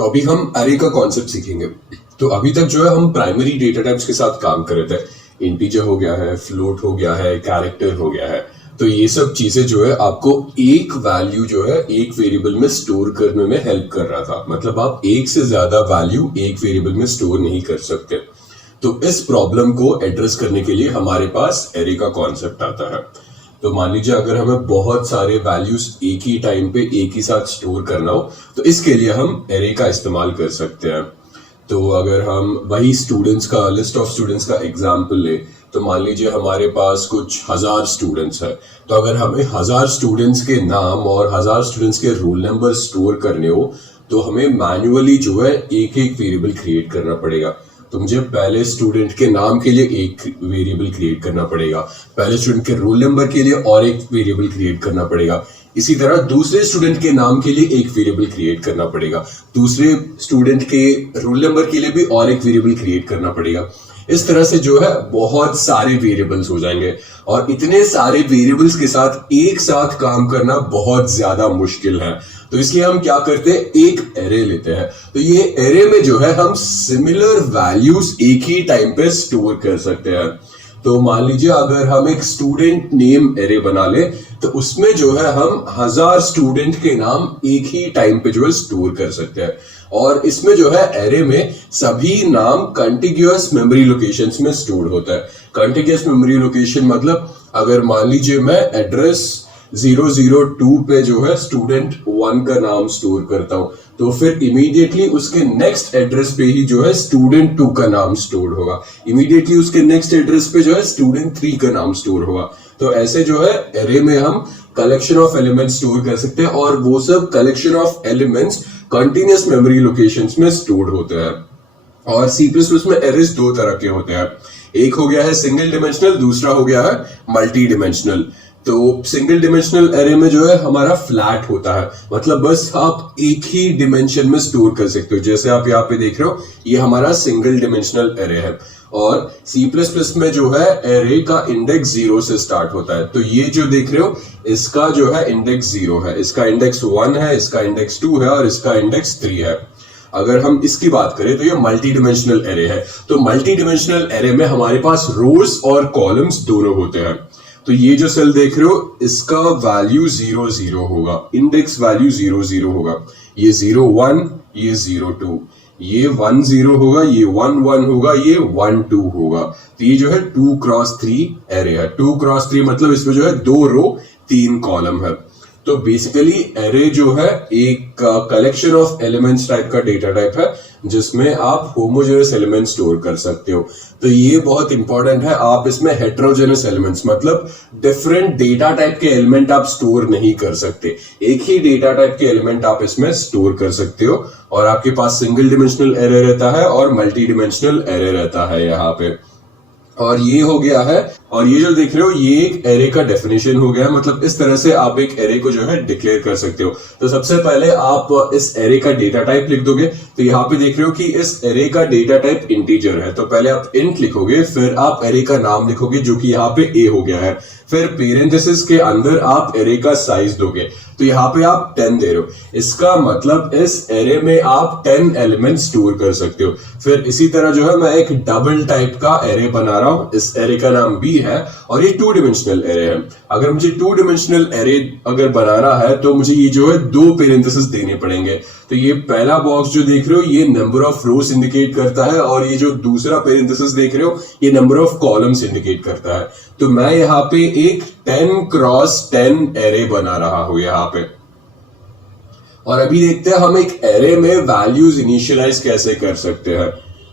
तो अभी हम अरे का कॉन्सेप्ट सीखेंगे। तो अभी तक जो है हम प्राइमरी डेटा टाइप्स के साथ काम कर रहे थे। इंटीजर हो गया है, फ्लोट हो गया है, कैरेक्टर हो गया है। तो ये सब चीजें जो है आपको एक वैल्यू जो है एक वेरिएबल में स्टोर करने में हेल्प कर रहा था। मतलब आप एक से ज्यादा वैल्यू एक वेरिएबल में स्टोर नहीं कर सकते। तो इस प्रॉब्लम को एड्रेस करने के लिए हमारे पास एरे का कॉन्सेप्ट आता है। तो मान लीजिए अगर हमें बहुत सारे वैल्यूज एक ही टाइम पे एक ही साथ स्टोर करना हो तो इसके लिए हम एरे का इस्तेमाल कर सकते हैं। तो अगर हम वही स्टूडेंट्स का लिस्ट ऑफ स्टूडेंट्स का एग्जांपल ले तो मान लीजिए हमारे पास कुछ 1000 स्टूडेंट्स है। तो अगर हमें 1000 स्टूडेंट्स के नाम और 1000 स्टूडेंट्स के रोल नंबर स्टोर करने हो तो हमें मैन्युअली जो है एक एक वेरिएबल क्रिएट करना पड़ेगा। तो मुझे पहले स्टूडेंट के नाम के लिए एक वेरिएबल क्रिएट करना पड़ेगा, पहले स्टूडेंट के रोल नंबर के लिए और एक वेरिएबल क्रिएट करना पड़ेगा, इसी तरह दूसरे स्टूडेंट के नाम के लिए एक वेरिएबल क्रिएट करना पड़ेगा, दूसरे स्टूडेंट के रोल नंबर के लिए भी और एक वेरिएबल क्रिएट करना पड़ेगा। इस तरह से जो है बहुत सारे वेरिएबल्स हो जाएंगे और इतने सारे वेरिएबल्स के साथ एक साथ काम करना बहुत ज्यादा मुश्किल है। तो इसलिए हम क्या करते हैं, एक एरे लेते हैं। तो ये एरे में जो है हम सिमिलर वैल्यूज एक ही टाइम पे स्टोर कर सकते हैं। तो मान लीजिए अगर हम एक स्टूडेंट नेम एरे बना ले तो उसमें जो है हम 1000 स्टूडेंट के नाम एक ही टाइम पे जो है स्टोर कर सकते हैं। और इसमें जो है एरे में सभी नाम कंटिग्यूअस मेमोरी लोकेशंस में स्टोर होता है। कंटिग्यूअस मेमोरी लोकेशन मतलब अगर मान लीजिए मैं एड्रेस 002 पे जो है स्टूडेंट 1 का नाम स्टोर करता हूं तो फिर इमीडिएटली उसके नेक्स्ट एड्रेस पे ही जो है स्टूडेंट 2 का नाम स्टोर होगा, इमीडिएटली उसके नेक्स्ट एड्रेस पे जो है स्टूडेंट 3 का नाम स्टोर होगा। तो ऐसे जो है एरे में हम कलेक्शन ऑफ एलिमेंट्स स्टोर कर सकते हैं और वो सब collection of elements continuous memory locations में स्टोर होते हैं। और C++ में एरेज दो तरह के होते हैं, एक हो गया है सिंगल डिमेंशनल, दूसरा हो गया है मल्टी डिमेंशनल। तो सिंगल डिमेंशनल एरे में जो है हमारा फ्लैट होता है, मतलब बस आप एक ही डिमेंशन में स्टोर कर सकते हो। जैसे आप यहाँ पे देख रहे हो ये हमारा सिंगल डिमेंशनल एरे है। और C++ में जो है एरे का इंडेक्स 0 से स्टार्ट होता है। तो ये जो देख रहे हो इसका जो है इंडेक्स 0 है, इसका इंडेक्स 1 है, इसका इंडेक्स 2 है और इसका इंडेक्स 3 है। अगर हम इसकी बात करें तो ये मल्टी डिमेंशनल एरे है। तो मल्टी डिमेंशनल एरे में हमारे पास रोज और कॉलम्स दोनों होते हैं। तो ये जो सेल देख रहे हो इसका वैल्यू 0 होगा, इंडेक्स वैल्यू 0 होगा, ये 01, ये 02, ये 10 होगा, ये 11 होगा, ये 12 होगा। तो ये जो है 2x3 एरे है। 2x3 मतलब इसमें जो है 2 रो 3 कॉलम है। तो बेसिकली एरे जो है एक कलेक्शन ऑफ एलिमेंट्स टाइप का डेटा टाइप है जिसमें आप होमोजेनस एलिमेंट स्टोर कर सकते हो। तो ये बहुत इंपॉर्टेंट है, आप इसमें हेट्रोजेनस एलिमेंट्स मतलब डिफरेंट डेटा टाइप के एलिमेंट आप स्टोर नहीं कर सकते, एक ही डेटा टाइप के एलिमेंट आप इसमें स्टोर कर सकते हो। और आपके पास सिंगल डिमेंशनल एरे रहता है और मल्टी डिमेंशनल एरे रहता है यहाँ पे। और ये हो गया है, और ये जो देख रहे हो ये एक एरे का डेफिनेशन हो गया, मतलब इस तरह से आप एक एरे को जो है डिक्लेयर कर सकते हो। तो सबसे पहले आप इस एरे का डेटा टाइप लिख दोगे। तो यहाँ पे देख रहे हो कि इस एरे का डेटा टाइप इंटीजर है। तो पहले आप इंट लिखोगे, फिर आप एरे का नाम लिखोगे जो कि यहाँ पे ए हो गया है, फिर पेरेंथेसिस के अंदर आप एरे का साइज दोगे। तो यहाँ पे आप 10 दे रहे हो, इसका मतलब इस एरे में आप 10 एलिमेंट स्टोर कर सकते हो। फिर इसी तरह जो है मैं एक डबल टाइप का एरे बना रहा हूं, इस एरे का नाम बी है और ये 2 डिमेंशनल एरे है। अगर मुझे 2 डिमेंशनल एरे अगर बनाना है तो मुझे ये जो है 2 पेरेंथेसिस देने पड़ेंगे। तो ये पहला बॉक्स जो देख रहे हो ये नंबर ऑफ रोज इंडिकेट करता है और ये जो दूसरा पेरेंथेसिस देख रहे हो ये नंबर ऑफ कॉलम्स इंडिकेट करता है। तो मैं यहाँ पे एक 10x10 एरे बना रहा हूं यहाँ पे। और अभी देखते हैं हम एक एरे में वैल्यूज इनिशियलाइज कैसे कर सकते हैं।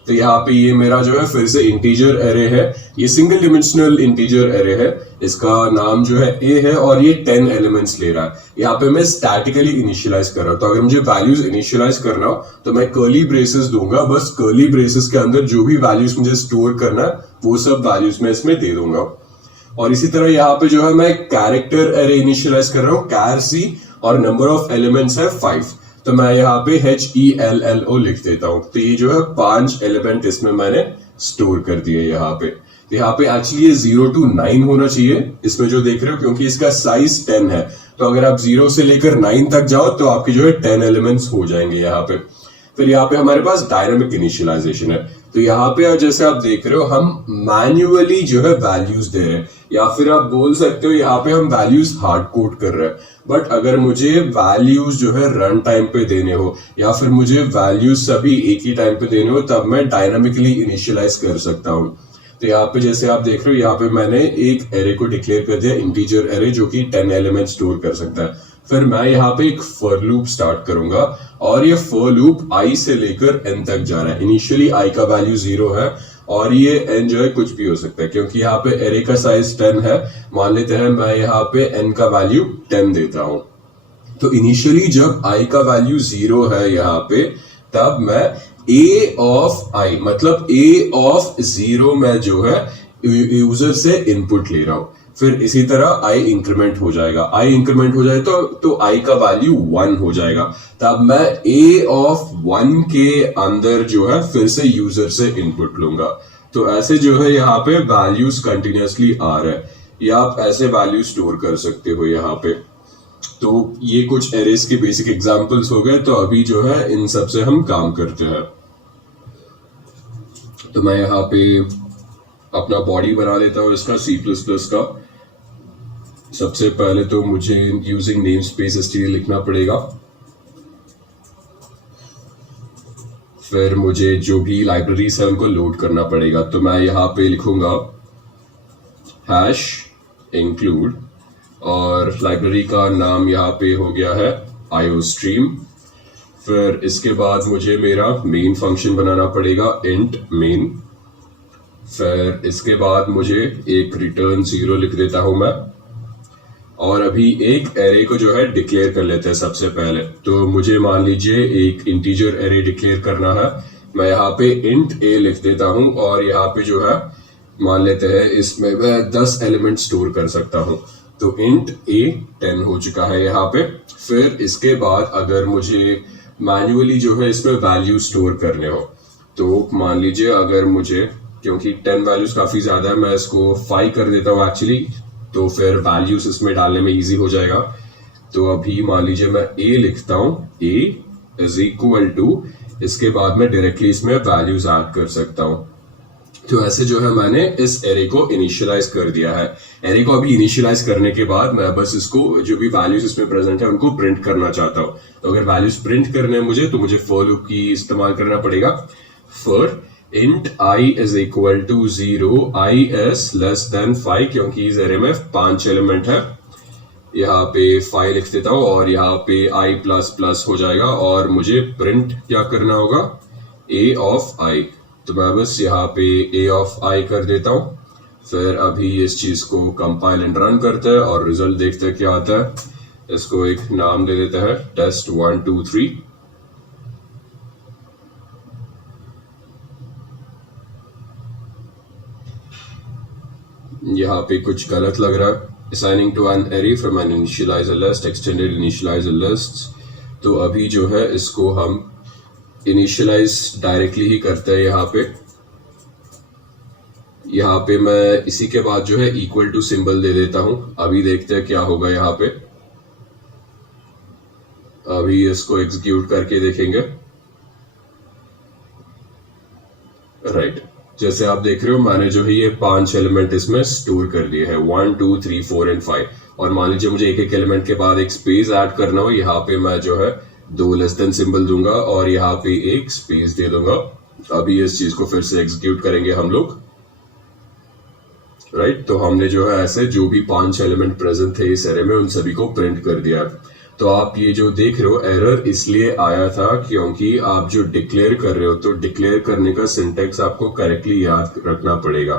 तो यहाँ पे ये मेरा जो है फिर से इंटीजर एरे है, ये सिंगल डिमेंशनल इंटीजर एरे है, इसका नाम जो है ए है और ये 10 एलिमेंट्स ले रहा है। यहाँ पे मैं स्टैटिकली इनिशियलाइज कर रहा हूँ। तो अगर मुझे वैल्यूज इनिशियलाइज करना हो तो मैं कर्ली ब्रेसेस दूंगा, बस कर्ली ब्रेसेस के अंदर जो भी वैल्यूज मुझे स्टोर करना है वो सब वैल्यूज मैं इसमें दे दूंगा। और इसी तरह यहाँ पे जो है मैं कैरेक्टर एरे इनिशियलाइज कर रहा हूँ, कैर सी, और नंबर ऑफ एलिमेंट्स है 5। तो मैं यहाँ पे HELLO लिख देता हूँ। तो ये जो है 5 एलिमेंट इसमें मैंने स्टोर कर दिए यहाँ पे। तो यहाँ पे एक्चुअली ये 0 to 9 होना चाहिए इसमें जो देख रहे हो, क्योंकि इसका साइज 10 है। तो अगर आप 0 से लेकर 9 तक जाओ तो आपके जो है 10 एलिमेंट्स हो जाएंगे यहाँ पे। फिर यहाँ पे हमारे पास डायनामिक इनिशियलाइजेशन है। तो यहाँ पे जैसे आप देख रहे हो हम मैन्युअली जो है वैल्यूज दे रहे हैं, या फिर आप बोल सकते हो यहाँ पे हम वैल्यूज हार्ड कोड कर रहे हैं। बट अगर मुझे वैल्यूज जो है रन टाइम पे देने हो, या फिर मुझे वैल्यूज सभी एक ही टाइम पे देने हो, तब मैं डायनामिकली इनिशियलाइज कर सकता हूँ। तो यहाँ पे जैसे आप देख रहे हो, यहाँ पे मैंने एक एरे को डिक्लेयर कर दिया, इंटीजर एरे, जो कि 10 एलिमेंट स्टोर कर सकता है। फिर मैं यहाँ पे एक फॉर लूप स्टार्ट करूंगा, और ये फॉर लूप आई से लेकर एन तक जा रहा है। इनिशियली आई का वैल्यू 0 है, और ये एन जो है कुछ भी हो सकता है, क्योंकि यहाँ पे एरे का साइज 10 है। मान लेते हैं मैं यहाँ पे एन का वैल्यू 10 देता हूं। तो इनिशियली जब आई का वैल्यू 0 है यहाँ पे, तब मैं ए ऑफ आई, मतलब ए ऑफ 0 में जो है यूजर से इनपुट ले रहा हूं। फिर इसी तरह आई इंक्रीमेंट हो जाएगा, आई इंक्रीमेंट हो जाए तो आई का वैल्यू 1 हो जाएगा। तब मैं ए ऑफ 1 के अंदर जो है फिर से यूजर से इनपुट लूंगा। तो ऐसे जो है यहाँ पे वैल्यूज कंटिन्यूअसली आ रहा है, या आप ऐसे वैल्यू स्टोर कर सकते हो यहाँ पे। तो ये कुछ एरेज के बेसिक एग्जांपल्स हो गए। तो अभी जो है इन सब से हम काम करते हैं। तो मैं यहाँ पे अपना बॉडी बना लेता हूँ इसका C++ का। सबसे पहले तो मुझे यूजिंग नेम स्पेस std लिखना पड़ेगा। फिर मुझे जो भी लाइब्रेरीज है उनको लोड करना पड़ेगा। तो मैं यहाँ पे लिखूंगा हैश इंक्लूड, और लाइब्रेरी का नाम यहाँ पे हो गया है iostream। फिर इसके बाद मुझे मेरा मेन फंक्शन बनाना पड़ेगा int main। फिर इसके बाद मुझे एक रिटर्न 0 लिख देता हूं मैं, और अभी एक एरे को जो है डिक्लेयर कर लेते हैं सबसे पहले। तो मुझे मान लीजिए एक इंटीजर एरे डिक्लेयर करना है। मैं यहाँ पे int a लिख देता हूं, और यहाँ पे जो है मान लेते हैं इसमें मैं 10 एलिमेंट स्टोर कर सकता हूं। तो int a 10 हो चुका है यहाँ पे। फिर इसके बाद अगर मुझे मैन्युअली जो है इसमें वैल्यू स्टोर करने हो, तो मान लीजिए अगर मुझे, क्योंकि 10 वैल्यूज काफी ज्यादा है, मैं इसको 5 कर देता हूँ एक्चुअली, तो फिर वैल्यूज इसमें डालने में इजी हो जाएगा। तो अभी मान लीजिए मैं a लिखता हूँ, a इज इक्वल टू, इसके बाद मैं डायरेक्टली इसमें वैल्यूज ऐड कर सकता हूँ। तो ऐसे जो है मैंने इस एरे को इनिशियलाइज कर दिया है। एरे को अभी इनिशियलाइज करने के बाद मैं बस इसको जो भी वैल्यूज इसमें प्रेजेंट है उनको प्रिंट करना चाहता हूँ। तो अगर वैल्यूज प्रिंट करने हैं मुझे, तो मुझे फॉर लूप की इस्तेमाल करना पड़ेगा। For int I is equal to 0, I is less than 5, क्योंकि इस एरे में 5 एलिमेंट है। यहाँ पे 5 लिख देता हूँ, और यहाँ पे I++ हो जाएगा, और मुझे प्रिंट क्या करना होगा, a of I। तो मैं बस यहाँ पे a of I कर देता हूँ। फिर अभी इस चीज को कंपाइल एंड रन करते हैं, और रिजल्ट देखते हैं क्या आता है। इसको एक नाम दे देते हैं test 1 2 3। यहाँ पे कुछ गलत लग रहा है। Assigning to an array from an initializer list, extended initializer lists। तो अभी जो है इसको हम इनिशियलाइज डायरेक्टली ही करते हैं यहाँ पे मैं इसी के बाद जो है इक्वल टू सिंबल दे देता हूं। अभी देखते हैं क्या होगा यहाँ पे। अभी इसको एग्जीक्यूट करके देखेंगे। राइट, जैसे आप देख रहे हो मैंने जो है ये 5 एलिमेंट इसमें स्टोर कर दिए हैं, 1 2 3 4 एंड 5। और मान लीजिए मुझे एक एक एलिमेंट के बाद एक स्पेस ऐड करना हो, यहाँ पे मैं जो है 2 लेस देन सिंबल दूंगा और यहाँ पे एक स्पेस दे दूंगा। अभी इस चीज को फिर से एग्जीक्यूट करेंगे हम लोग। राइट, तो हमने जो है ऐसे जो भी 5 एलिमेंट प्रेजेंट थे इस एरे में उन सभी को प्रिंट कर दिया। तो आप ये जो देख रहे हो एरर इसलिए आया था क्योंकि आप जो डिक्लेयर कर रहे हो, तो डिक्लेयर करने का सिंटेक्स आपको करेक्टली याद रखना पड़ेगा।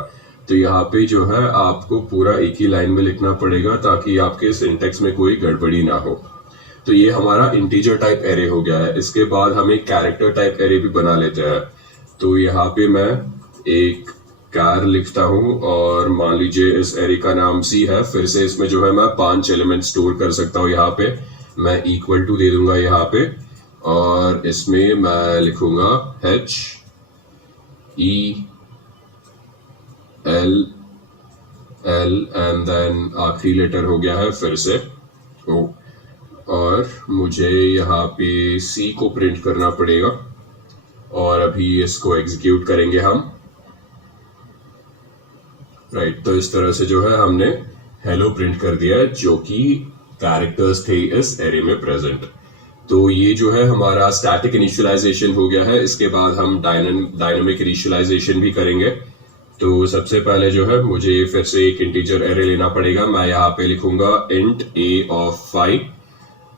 तो यहाँ पे जो है आपको पूरा एक ही लाइन में लिखना पड़ेगा ताकि आपके सिंटेक्स में कोई गड़बड़ी ना हो। तो ये हमारा इंटीजर टाइप एरे हो गया है। इसके बाद हम एक कैरेक्टर टाइप एरे भी बना लेते हैं। तो यहाँ पे मैं एक कार लिखता हूँ और मान लीजिए इस एरे का नाम C है। फिर से इसमें जो है मैं 5 एलिमेंट स्टोर कर सकता हूँ। यहाँ पे मैं इक्वल टू दे दूंगा यहाँ पे, और इसमें मैं लिखूंगा H E L L and then आखिरी लेटर हो गया है फिर से O। और मुझे यहाँ पे C को प्रिंट करना पड़ेगा। और अभी इसको एग्जीक्यूट करेंगे हम। राइट, तो इस तरह से जो है हमने हेलो प्रिंट कर दिया है, जो कि कैरेक्टर्स थे इस एरे में प्रेजेंट। तो ये जो है हमारा स्टैटिक इनिशियलाइजेशन हो गया है। इसके बाद हम डायनामिक इनिशियलाइजेशन भी करेंगे। तो सबसे पहले जो है मुझे फिर से एक इंटीजर एरे लेना पड़ेगा। मैं यहाँ पे लिखूंगा इंट a ऑफ 5।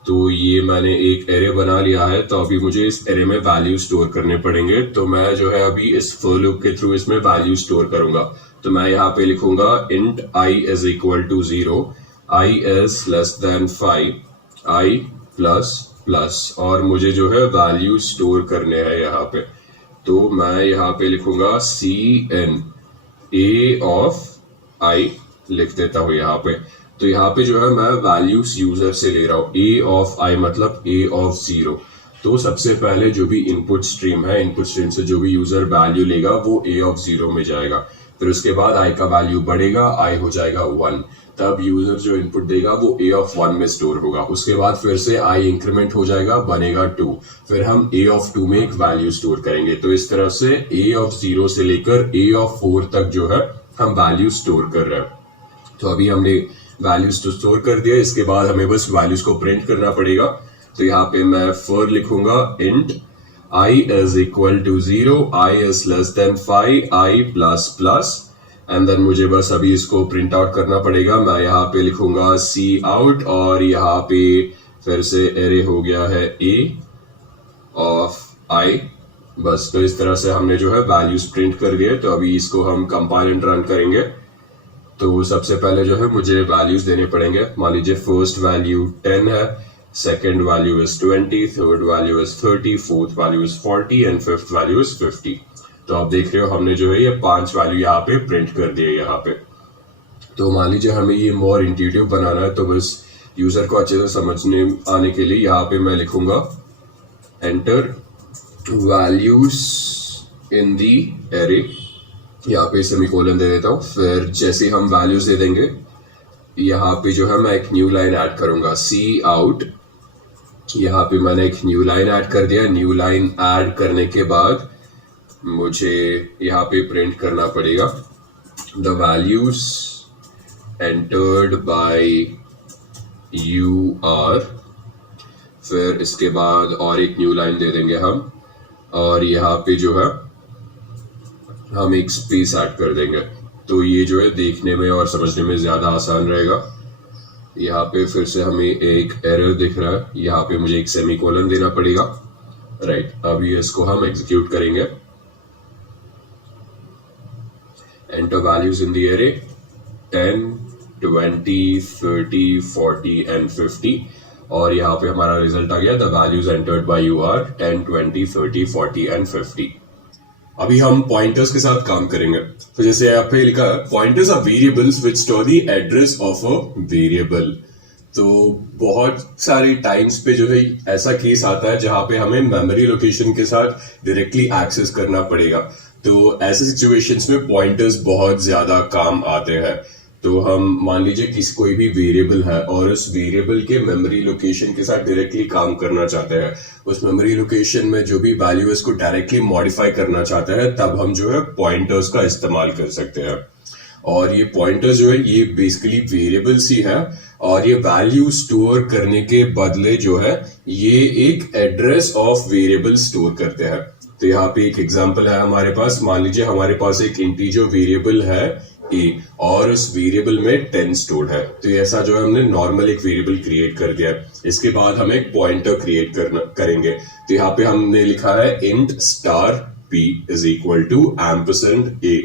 तो ये मैंने एक एरे बना लिया है। तो अभी मुझे इस एरे में वैल्यू स्टोर करने पड़ेंगे। तो मैं जो है अभी इस फॉर लूप के थ्रू इसमें वैल्यू स्टोर करूंगा। तो मैं यहाँ पे लिखूंगा int i is equal to 0, i is less than 5, i plus plus, और मुझे जो है वैल्यू स्टोर करने हैं यहाँ पे। तो मैं यहाँ पे लिखूंगा cn a ऑफ i लिख देता हूँ यहाँ पे। तो यहाँ पे जो है मैं वैल्यूज यूजर से ले रहा हूँ। a ऑफ i मतलब a ऑफ 0। तो सबसे पहले जो भी इनपुट स्ट्रीम है, इनपुट स्ट्रीम से जो भी यूजर वैल्यू लेगा वो a ऑफ 0 में जाएगा। फिर उसके बाद i का वैल्यू बढ़ेगा, i हो जाएगा 1। तब यूजर जो इनपुट देगा वो a ऑफ 1 में स्टोर होगा। उसके बाद फिर से i इंक्रीमेंट हो जाएगा, बनेगा 2। फिर हम a ऑफ 2 में एक वैल्यू स्टोर करेंगे। तो इस तरह से a ऑफ 0 से लेकर a ऑफ 4 तक जो है हम वैल्यू स्टोर कर रहे हैं। तो अभी हमने वैल्यूज तो स्टोर कर दिया। इसके बाद हमें बस वैल्यूज को प्रिंट करना पड़ेगा। तो यहाँ पे मैं फॉर लिखूंगा int i is equal to 0, i is less than 5, i plus plus, and then मुझे बस अभी इसको प्रिंट आउट करना पड़ेगा। मैं यहाँ पे लिखूंगा c आउट, और यहाँ पे फिर से एरे हो गया है a ऑफ i। बस, तो इस तरह से हमने जो है वैल्यूज प्रिंट कर दिए। तो अभी इसको हम कंपाइल एंड रन करेंगे। तो सबसे पहले जो है मुझे वैल्यूज देने पड़ेंगे। मान लीजिए फर्स्ट वैल्यू 10 है, second value is 20, third value is 30, fourth value is 40 and fifth value is 50। तो आप देख रहे हो हमने जो है ये 5 वैल्यू यहाँ पे प्रिंट कर दिए यहाँ पे। तो मान लीजिए हमें ये मोर इंट्यूटिव बनाना है, तो बस यूजर को अच्छे से समझने आने के लिए यहाँ पे मैं लिखूंगा एंटर वैल्यूज इन दी एरे। यहाँ पे सेमीकोलन दे देता हूँ। फिर जैसे हम वैल्यूज दे देंगे, यहाँ पे जो है मैं एक न्यू लाइन ऐड करूंगा c आउट। यहाँ पे मैंने एक न्यू लाइन ऐड कर दिया। न्यू लाइन ऐड करने के बाद मुझे यहाँ पे प्रिंट करना पड़ेगा the values entered by you are. फिर इसके बाद और एक न्यू लाइन दे देंगे हम, और यहाँ पे जो है हम एक स्पेस ऐड कर देंगे। तो ये जो है देखने में और समझने में ज्यादा आसान रहेगा। यहाँ पे फिर से हमें एक एरर दिख रहा है, यहाँ पे मुझे एक सेमीकोलन देना पड़ेगा। राइट, अभी इसको हम एग्जीक्यूट करेंगे। Enter values in the array 10, 20, 30, 40 and 50, और यहाँ पे हमारा रिजल्ट आ गया the values entered by you are 10, 20, 30, 40 and 50। अभी हम पॉइंटर्स के साथ काम करेंगे। तो जैसे यहाँ पे लिखा है pointers are variables which store the address of a variable. तो बहुत सारे टाइम्स पे जो है ऐसा केस आता है जहां पे हमें मेमोरी लोकेशन के साथ डायरेक्टली एक्सेस करना पड़ेगा। तो ऐसे सिचुएशंस में पॉइंटर्स बहुत ज्यादा काम आते हैं। तो हम मान लीजिए किसी कोई भी वेरिएबल है और उस वेरिएबल के मेमोरी लोकेशन के साथ डायरेक्टली काम करना चाहते हैं, उस मेमोरी लोकेशन में जो भी वैल्यू है उसको डायरेक्टली मॉडिफाई करना चाहते हैं, तब हम जो है पॉइंटर्स का इस्तेमाल कर सकते हैं। और ये पॉइंटर्स जो है ये बेसिकली वेरिएबल्स ही है, और ये वैल्यू स्टोर करने के बदले जो है ये एक एड्रेस ऑफ वेरिएबल स्टोर करते हैं। तो यहाँ पे एक एग्जांपल है हमारे पास। मान लीजिए हमारे पास एक इंटीजर वेरिएबल है a, और उस वेरिएबल में 10 स्टोर्ड है। तो ऐसा जो है हमने नॉर्मल एक वेरिएबल क्रिएट कर दिया है। इसके बाद हम एक पॉइंटर क्रिएट करेंगे। तो यहाँ पे हमने लिखा है int star p is equal to ampersand a।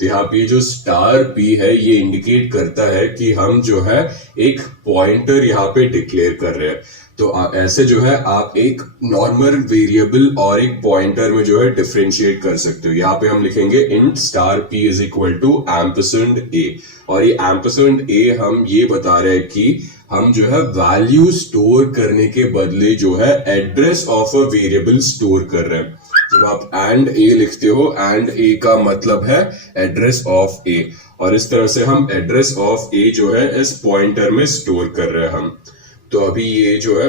तो यहाँ पे जो स्टार p है ये इंडिकेट करता है कि हम जो है एक पॉइंटर यहाँ पे डिक्लेयर कर रहे हैं। तो ऐसे जो है आप एक नॉर्मल वेरिएबल और एक पॉइंटर में जो है डिफरेंशिएट कर सकते हो। यहाँ पे हम लिखेंगे int star p is equal to ampersand a, और ये एम्परसेंड a हम ये बता रहे हैं कि हम जो है वैल्यू स्टोर करने के बदले जो है address of a variable store कर रहे हैं। जब आप एंड a लिखते हो, एंड a का मतलब है एड्रेस ऑफ a, और इस तरह से हम एड्रेस ऑफ a जो है इस पॉइंटर में स्टोर कर रहे हैं हम। तो अभी ये जो है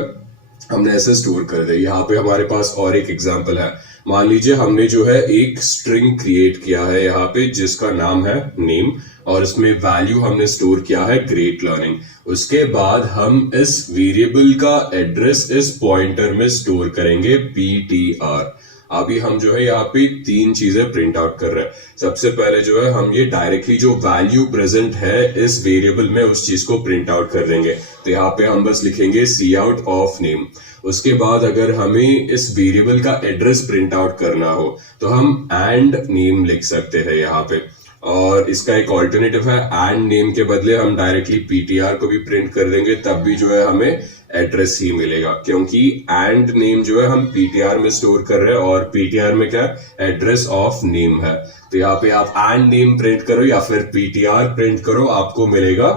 हमने ऐसे स्टोर कर दिया। यहाँ पे हमारे पास और एक एग्जांपल है। मान लीजिए हमने जो है एक स्ट्रिंग क्रिएट किया है यहाँ पे जिसका नाम है नेम, और इसमें वैल्यू हमने स्टोर किया है ग्रेट लर्निंग। उसके बाद हम इस वेरिएबल का एड्रेस इस पॉइंटर में स्टोर करेंगे ptr। अभी हम जो है यहाँ पे तीन चीजें प्रिंट आउट कर रहे हैं। सबसे पहले जो है हम ये डायरेक्टली जो वैल्यू प्रेजेंट है इस वेरिएबल में उस चीज को प्रिंट आउट कर देंगे। तो यहाँ पे हम बस लिखेंगे सी आउट ऑफ नेम। उसके बाद अगर हमें इस वेरिएबल का एड्रेस प्रिंट आउट करना हो तो हम एंड नेम लिख सकते हैं यहाँ पे। और इसका एक ऑल्टरनेटिव है, एंड नेम के बदले हम डायरेक्टली ptr को भी प्रिंट कर देंगे, तब भी जो है हमें एड्रेस ही मिलेगा, क्योंकि एंड नेम जो है हम ptr में स्टोर कर रहे हैं और ptr में क्या एड्रेस ऑफ नेम है। तो यहाँ पे आप एंड नेम प्रिंट करो या फिर ptr प्रिंट करो, आपको मिलेगा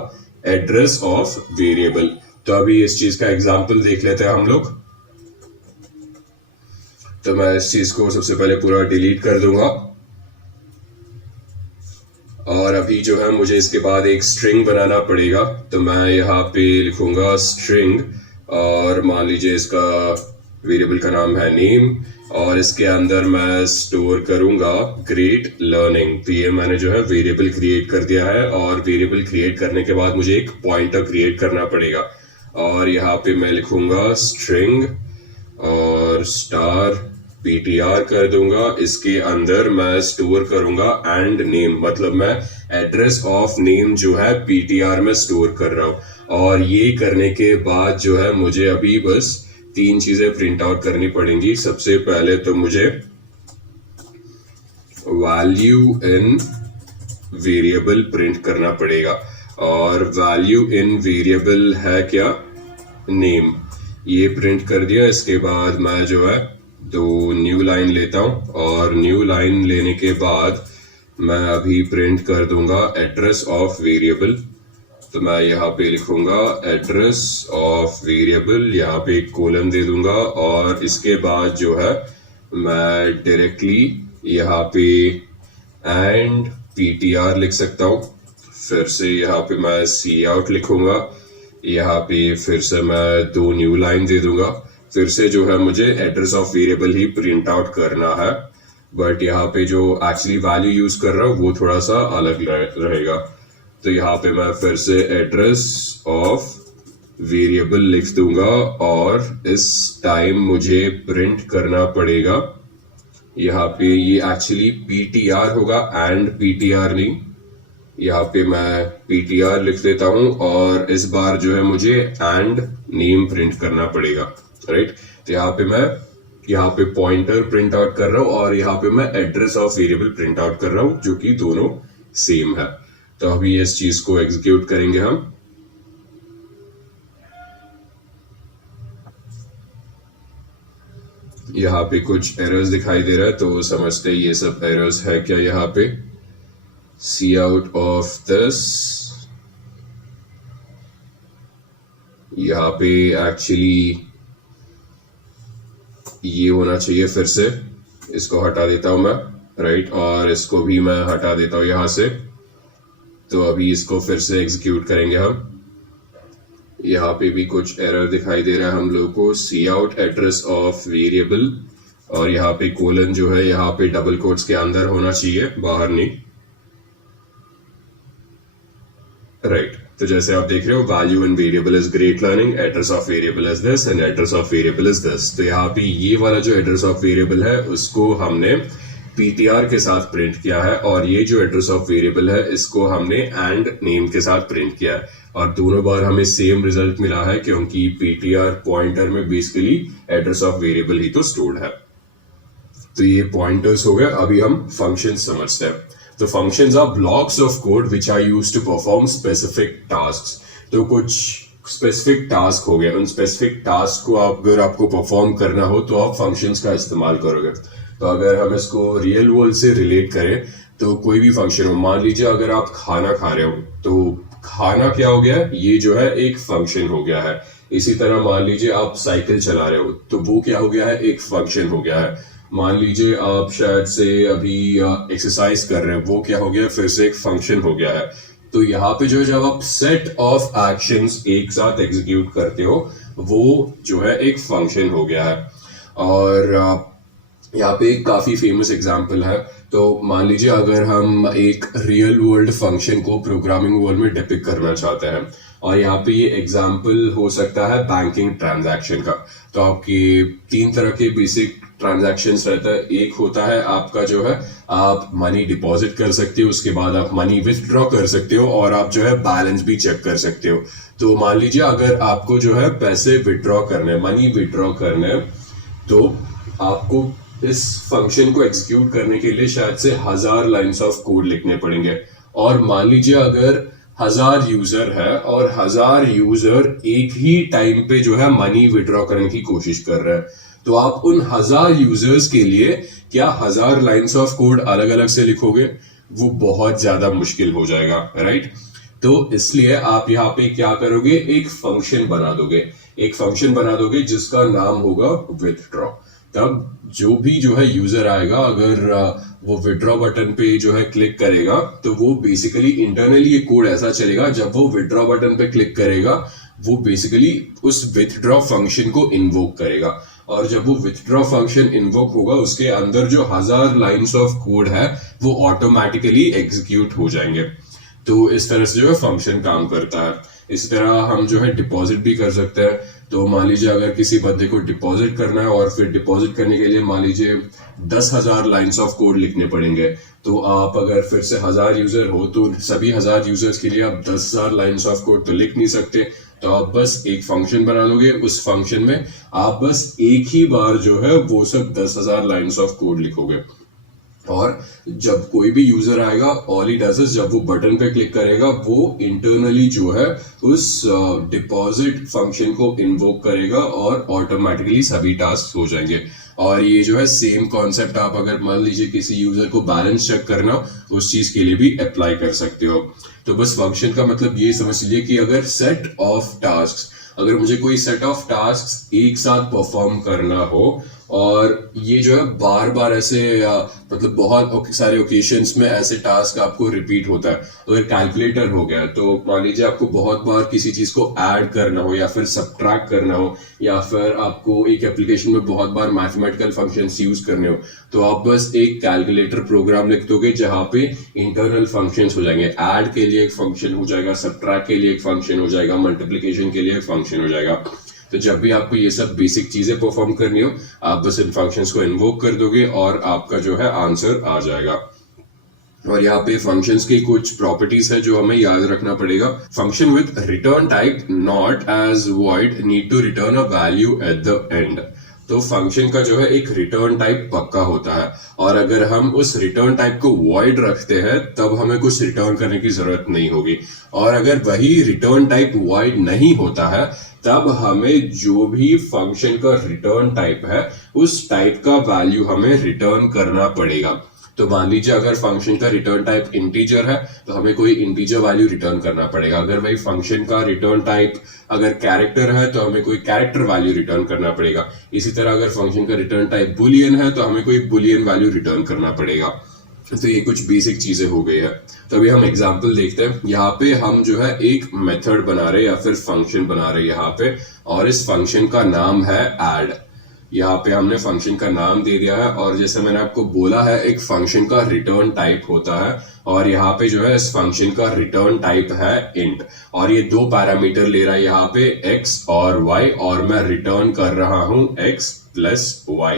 एड्रेस ऑफ वेरिएबल। तो अभी इस चीज का एग्जांपल देख लेते हैं हम लोग। तो मैं इस चीज को सबसे पहले पूरा डिलीट कर दूंगा, और अभी जो है मुझे इसके बाद एक स्ट्रिंग बनाना पड़ेगा। तो मैं यहाँ पे लिखूंगा स्ट्रिंग, और मान लीजिए इसका वेरिएबल का नाम है नेम, और इसके अंदर मैं स्टोर करूंगा ग्रेट लर्निंग। तो ये मैंने जो है वेरिएबल क्रिएट कर दिया है, और वेरिएबल क्रिएट करने के बाद मुझे एक पॉइंटर क्रिएट करना पड़ेगा, और यहाँ पे मैं लिखूंगा स्ट्रिंग और स्टार ptr कर दूंगा। इसके अंदर मैं स्टोर करूंगा एंड नेम, मतलब मैं एड्रेस ऑफ नेम जो है ptr में स्टोर कर रहा हूं। और ये करने के बाद जो है मुझे अभी बस तीन चीजें प्रिंट आउट करनी पड़ेंगी। सबसे पहले तो मुझे वैल्यू इन वेरिएबल प्रिंट करना पड़ेगा, और वैल्यू इन वेरिएबल है क्या, नेम। ये प्रिंट कर दिया। इसके बाद मैं जो है दो न्यू लाइन लेता हूं, और न्यू लाइन लेने के बाद मैं अभी प्रिंट कर दूंगा एड्रेस ऑफ वेरिएबल। तो मैं यहाँ पे लिखूंगा एड्रेस ऑफ वेरिएबल, यहाँ पे एक कोलन दे दूंगा, और इसके बाद जो है मैं डायरेक्टली यहाँ पे एंड ptr लिख सकता हूँ। फिर से यहाँ पे मैं सी आउट लिखूंगा, यहाँ पे फिर से मैं दो न्यू लाइन दे दूंगा। फिर से जो है मुझे address of variable he print out करना है, बट यहाँ पे जो एक्चुअली वैल्यू यूज कर रहा हूँ वो थोड़ा सा अलग रहेगा। तो यहाँ पे मैं फिर से एड्रेस ऑफ वेरिएबल लिख दूंगा, और इस टाइम मुझे प्रिंट करना पड़ेगा। यहाँ पे ये एक्चुअली ptr होगा एंड ptr नहीं। यहाँ पे मैं ptr लिख देता हूँ, और इस बार जो है मुझे एंड नेम प्रिंट करना पड़ेगा, राइट। तो यहाँ पे पॉइंटर प्रिंट आउट कर रहा हूँ, और यहाँ पे मैं address of variable print out कर रहा हूँ, जो कि दोनों सेम है। तो अभी इस चीज को एग्जीक्यूट करेंगे हम। यहाँ पे कुछ एरर्स दिखाई दे रहा है, तो समझते ये सब एरर्स है क्या। यहाँ पे सी आउट ऑफ दिस, यहाँ पे एक्चुअली ये होना चाहिए। फिर से इसको हटा देता हूं मैं, राइट, और इसको भी मैं हटा देता हूं यहां से। तो अभी इसको फिर से एग्जीक्यूट करेंगे हम। यहाँ पे भी कुछ एरर दिखाई दे रहा है हम लोगों को, सी आउट एड्रेस ऑफ वेरिएबल, और यहाँ पे कोलन जो है यहाँ पे डबल कोट्स के अंदर होना चाहिए, बाहर नहीं, राइट। तो जैसे आप देख रहे हो, value in variable is great learning, address of variable is this, and address of variable is this. तो यहाँ पे ये वाला जो एड्रेस ऑफ वेरिएबल है उसको हमने ptr के साथ प्रिंट किया है, और ये जो एड्रेस ऑफ वेरिएबल है इसको हमने एंड नेम के साथ प्रिंट किया है, और दोनों बार हमें सेम रिजल्ट मिला है, क्योंकि ptr पॉइंटर में बेसिकली एड्रेस ऑफ वेरिएबल ही तो स्टोर्ड है। तो ये पॉइंटर्स हो गए। अभी हम फंक्शन समझते हैं। तो functions are blocks of code which are used to perform specific tasks. तो कुछ स्पेसिफिक टास्क हो गए, उन स्पेसिफिक टास्क को अगर आपको परफॉर्म करना हो तो आप फंक्शंस का इस्तेमाल करोगे। तो अगर हम इसको रियल वर्ल्ड से रिलेट करें तो कोई भी फंक्शन हो, मान लीजिए अगर आप खाना खा रहे हो तो खाना क्या हो गया, ये जो है एक फंक्शन हो गया है। इसी तरह मान लीजिए आप साइकिल चला रहे हो तो वो क्या हो गया है, एक फंक्शन हो गया है। मान लीजिए आप शायद से अभी एक्सरसाइज कर रहे हैं, वो क्या हो गया, फिर से एक फंक्शन हो गया है। तो यहाँ पे जो है जब आप सेट ऑफ एक्शंस एक साथ एग्जीक्यूट करते हो वो जो है एक फंक्शन हो गया है। और यहाँ पे एक काफी फेमस एग्जांपल है। तो मान लीजिए अगर हम एक रियल वर्ल्ड फंक्शन को प्रोग्रामिंग वर्ल्ड में डिपिक्ट करना चाहते हैं, और यहाँ पे ये एग्जांपल हो सकता है बैंकिंग ट्रांजैक्शन का। तो आपकी तीन तरह के बेसिक ट्रांजैक्शंस रहता है। एक होता है आपका जो है आप मनी डिपॉजिट कर सकते हो, उसके बाद आप मनी विथड्रॉ कर सकते हो, और आप जो है बैलेंस भी चेक कर सकते हो। तो मान लीजिए अगर आपको जो है पैसे विथड्रॉ करने, मनी विथड्रॉ करने, तो आपको इस फंक्शन को एग्जीक्यूट करने के लिए शायद से 1000 लाइंस ऑफ कोड लिखने पड़ेंगे। और मान लीजिए अगर 1000 यूजर है और 1000 यूजर एक ही टाइम पे जो है मनी विड्रॉ करने की कोशिश कर रहे हैं, तो आप उन 1000 यूजर्स के लिए क्या 1000 लाइंस ऑफ कोड अलग अलग से लिखोगे? वो बहुत ज्यादा मुश्किल हो जाएगा, राइट? तो इसलिए आप यहाँ पे क्या करोगे, एक फंक्शन बना दोगे। एक फंक्शन बना दोगे जिसका नाम होगा विथड्रॉ। तब जो भी जो है यूजर आएगा, अगर वो विड्रॉ बटन पे जो है क्लिक करेगा, तो वो बेसिकली इंटरनली ये कोड ऐसा चलेगा, जब वो विड्रॉ बटन पे क्लिक करेगा वो बेसिकली उस विथड्रॉ फंक्शन को इन्वोक करेगा, और जब वो विथड्रॉ फंक्शन इन्वोक होगा उसके अंदर जो 1000 लाइंस ऑफ कोड है वो ऑटोमेटिकली एग्जीक्यूट हो जाएंगे। तो इस तरह से जो है फंक्शन काम करता है। इस तरह हम जो है डिपॉजिट भी कर सकते हैं। तो मान लीजिए अगर किसी बंदे को डिपॉजिट करना है, और फिर डिपॉजिट करने के लिए मान लीजिए 10,000 लाइंस ऑफ कोड लिखने पड़ेंगे, तो आप अगर फिर से 1000 यूजर हो तो सभी 1000 यूजर्स के लिए आप 10,000 लाइंस ऑफ कोड तो लिख नहीं सकते। तो आप बस एक फंक्शन बना लोगे, उस फंक्शन में आप बस एक ही बार जो है वो सब 10,000 लाइंस ऑफ कोड लिखोगे, और जब कोई भी यूजर आएगा ऑल ही डज इज जब वो बटन पे क्लिक करेगा वो इंटरनली जो है उस डिपॉजिट फंक्शन को इन्वोक करेगा और ऑटोमेटिकली सभी टास्क हो जाएंगे। और ये जो है सेम कॉन्सेप्ट आप अगर मान लीजिए किसी यूजर को बैलेंस चेक करना हो, उस चीज के लिए भी अप्लाई कर सकते हो। तो बस फंक्शन का मतलब ये समझ लीजिए कि अगर सेट ऑफ टास्क, अगर मुझे कोई सेट ऑफ टास्क एक साथ परफॉर्म करना हो, और ये जो है बार बार ऐसे मतलब बहुत सारे ओकेशंस में ऐसे टास्क आपको रिपीट होता है। तो अगर कैलकुलेटर हो गया, तो मान लीजिए आपको बहुत बार किसी चीज को ऐड करना हो या फिर सब्ट्रैक्ट करना हो, या फिर आपको एक एप्लीकेशन में बहुत बार मैथमेटिकल फंक्शंस यूज करने हो, तो आप बस एक कैलकुलेटर प्रोग्राम लिख दोगे जहां पे इंटरनल फंक्शंस हो जाएंगे। ऐड के लिए एक फंक्शन हो जाएगा, सब्ट्रैक्ट के लिए एक फंक्शन हो जाएगा, मल्टीप्लिकेशन के लिए एक फंक्शन हो जाएगा। तो जब भी आपको ये सब बेसिक चीजें परफॉर्म करनी हो, आप बस इन फंक्शंस को इन्वोक कर दोगे और आपका जो है आंसर आ जाएगा। और यहाँ पे फंक्शंस की कुछ प्रॉपर्टीज है जो हमें याद रखना पड़ेगा। Function with return type not as void need to return a value at the end. तो फंक्शन का जो है एक रिटर्न टाइप पक्का होता है, और अगर हम उस रिटर्न टाइप को वॉइड रखते हैं तब हमें कुछ रिटर्न करने की जरूरत नहीं होगी। और अगर वही रिटर्न टाइप वॉइड नहीं होता है तब हमें जो भी फंक्शन का रिटर्न टाइप है उस टाइप का वैल्यू हमें रिटर्न करना पड़ेगा। तो मान लीजिए अगर फंक्शन का रिटर्न टाइप इंटीजर है तो हमें कोई इंटीजर वैल्यू रिटर्न करना पड़ेगा। अगर वही फंक्शन का रिटर्न टाइप अगर कैरेक्टर है तो हमें कोई कैरेक्टर वैल्यू रिटर्न करना पड़ेगा। इसी तरह अगर फंक्शन का रिटर्न टाइप बुलियन है तो हमें कोई बुलियन वैल्यू रिटर्न करना पड़ेगा। तो ये कुछ बेसिक चीजें हो गई है। तो अभी हम एग्जांपल देखते हैं। यहाँ पे हम जो है एक मेथड बना रहे हैं या फिर फंक्शन बना रहे हैं यहाँ पे, और इस फंक्शन का नाम है ऐड। यहाँ पे हमने फंक्शन का नाम दे दिया है, और जैसे मैंने आपको बोला है एक फंक्शन का रिटर्न टाइप होता है, और यहाँ पे जो है इस फंक्शन का रिटर्न टाइप है इंट, और ये दो पैरामीटर ले रहा है यहाँ पे x और y, और मैं रिटर्न कर रहा हूँ x प्लस y।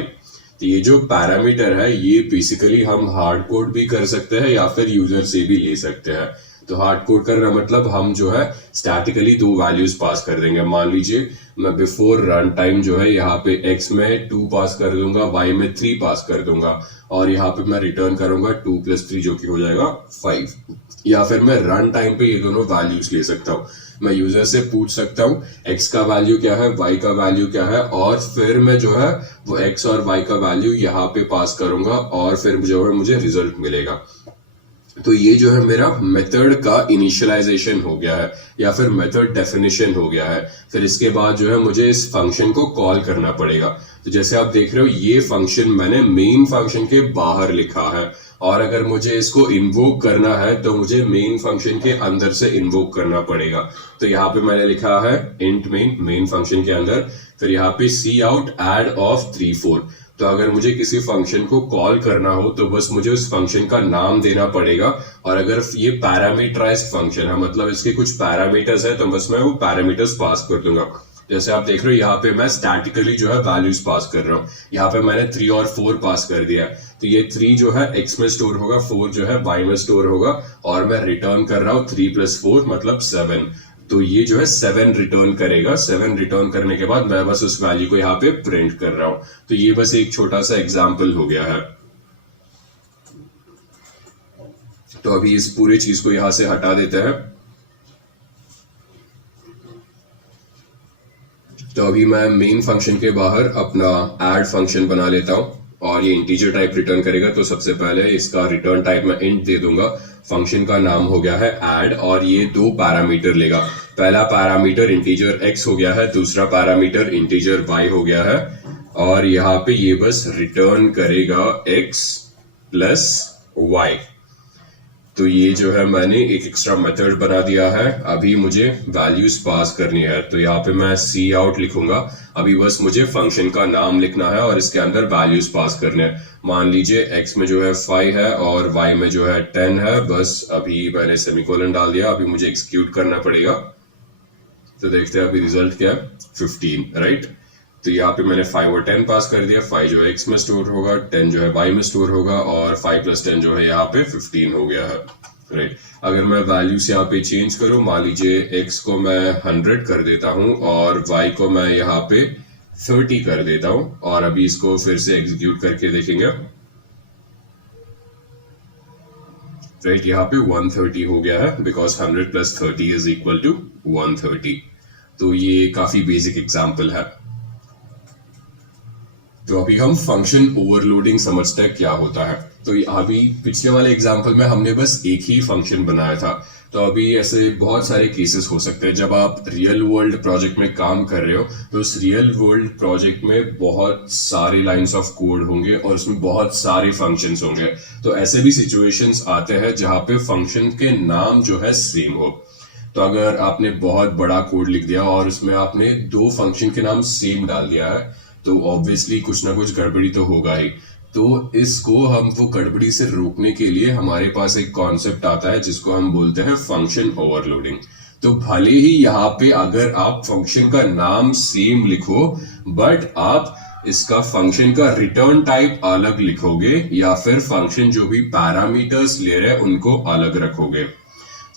तो ये जो पैरामीटर है ये बेसिकली हम हार्ड कोड भी कर सकते हैं या फिर यूजर से भी ले सकते हैं। तो हार्ड कोड करना मतलब हम जो है स्टैटिकली दो वैल्यूज पास कर देंगे। मान लीजिए मैं बिफोर रन टाइम जो है यहाँ पे x में 2 पास कर दूंगा, y में 3 पास कर दूंगा, और यहाँ पे मैं रिटर्न करूंगा 2 + 3 जो कि हो जाएगा 5। या फिर मैं रन टाइम पे ये दोनों वैल्यूज ले सकता हूँ। मैं यूजर से पूछ सकता हूँ x का वैल्यू क्या है, y का वैल्यू क्या है, और फिर मैं जो है वो x और y का वैल्यू यहाँ पे पास करूंगा, और फिर जो है मुझे रिजल्ट मिलेगा। तो ये जो है मेरा मेथड का इनिशियलाइजेशन हो गया है, या फिर मेथड डेफिनेशन हो गया है। फिर इसके बाद जो है मुझे इस फंक्शन को कॉल करना पड़ेगा। तो जैसे आप देख रहे हो ये फंक्शन मैंने मेन फंक्शन के बाहर लिखा है, और अगर मुझे इसको इन्वोक करना है तो मुझे मेन फंक्शन के अंदर से इन्वोक करना पड़ेगा। तो यहाँ पे मैंने लिखा है इंट मेन फंक्शन के अंदर, फिर यहाँ पे सी आउट ऐड ऑफ 3 4। तो अगर मुझे किसी फंक्शन को कॉल करना हो तो बस मुझे उस फंक्शन का नाम देना पड़ेगा, और अगर ये पैरामीटराइज्ड फंक्शन है, मतलब इसके कुछ पैरामीटर्स है, तो बस मैं वो पैरामीटर्स पास कर दूंगा। जैसे आप देख रहे हो यहाँ पे मैं स्टैटिकली जो है वैल्यूज पास कर रहा हूँ। यहाँ पे मैंने 3 और 4 पास कर दिया है, तो ये 3 जो है x में स्टोर होगा, 4 जो है y में स्टोर होगा, और मैं रिटर्न कर रहा हूँ 3 + 4 मतलब 7। तो ये जो है 7 रिटर्न करेगा। 7 रिटर्न करने के बाद मैं बस उस वैल्यू को यहाँ पे प्रिंट कर रहा हूँ। तो ये बस एक छोटा सा एग्जाम्पल हो गया है। तो अभी इस पूरे चीज को यहां से हटा देते हैं। तो अभी मैं मेन फंक्शन के बाहर अपना ऐड फंक्शन बना लेता हूं, और ये इंटीजर टाइप रिटर्न करेगा। तो सबसे पहले इसका रिटर्न टाइप मैं इंट दे दूंगा। फंक्शन का नाम हो गया है ऐड, और ये 2 पैरामीटर लेगा। पहला पैरामीटर इंटीजर x हो गया है, दूसरा पैरामीटर इंटीजर y हो गया है, और यहाँ पे ये बस रिटर्न करेगा x + y। तो ये जो है मैंने एक एक्स्ट्रा मेथड बना दिया है। अभी मुझे वैल्यूज पास करनी है, तो यहाँ पे मैं सी आउट लिखूंगा। अभी बस मुझे फंक्शन का नाम लिखना है और इसके अंदर वैल्यूज पास करने हैं। मान लीजिए x में जो है 5 है और y में जो है 10 है। बस अभी मैंने सेमीकोलन डाल दिया, अभी मुझे एक्सिक्यूट करना पड़ेगा। तो देखते हैं अभी रिजल्ट क्या है, 15, राइट। तो यहाँ पे मैंने 5 और 10 पास कर दिया। 5 जो है x में स्टोर होगा, 10 जो है y में स्टोर होगा, और 5 + 10 जो है यहाँ पे 15 हो गया है, राइट। अगर मैं वैल्यूज यहाँ पे चेंज करूँ, मान लीजिए x को मैं 100 कर देता हूँ और y को मैं यहाँ पे 30 कर देता हूँ, और अभी इसको फिर से एग्जीक्यूट करके देखेंगे, राइट। यहाँ पे 130 हो गया है, बिकॉज 100 + 30 = 130। तो ये काफी बेसिक एग्जाम्पल है। तो अभी हम फंक्शन ओवरलोडिंग समझते हैं क्या होता है। तो अभी पिछले वाले एग्जांपल में हमने बस एक ही फंक्शन बनाया था। तो अभी ऐसे बहुत सारे केसेस हो सकते हैं जब आप रियल वर्ल्ड प्रोजेक्ट में काम कर रहे हो। तो उस रियल वर्ल्ड प्रोजेक्ट में बहुत सारे लाइंस ऑफ कोड होंगे और उसमें बहुत सारे फंक्शंस होंगे। तो ऐसे भी सिचुएशंस आते हैं जहां पे फंक्शन के नाम जो है सेम हो। तो अगर आपने बहुत बड़ा कोड लिख दिया और उसमें आपने 2 फंक्शन के नाम सेम डाल दिया है, तो ऑब्वियसली कुछ ना कुछ गड़बड़ी तो होगा ही। तो इसको हम वो गड़बड़ी से रोकने के लिए हमारे पास एक कॉन्सेप्ट आता है जिसको हम बोलते हैं फंक्शन ओवरलोडिंग। तो भले ही यहाँ पे अगर आप फंक्शन का नाम सेम लिखो, बट आप इसका फंक्शन का रिटर्न टाइप अलग लिखोगे, या फिर फंक्शन जो भी पैरामीटर्स ले रहे हैं उनको अलग रखोगे।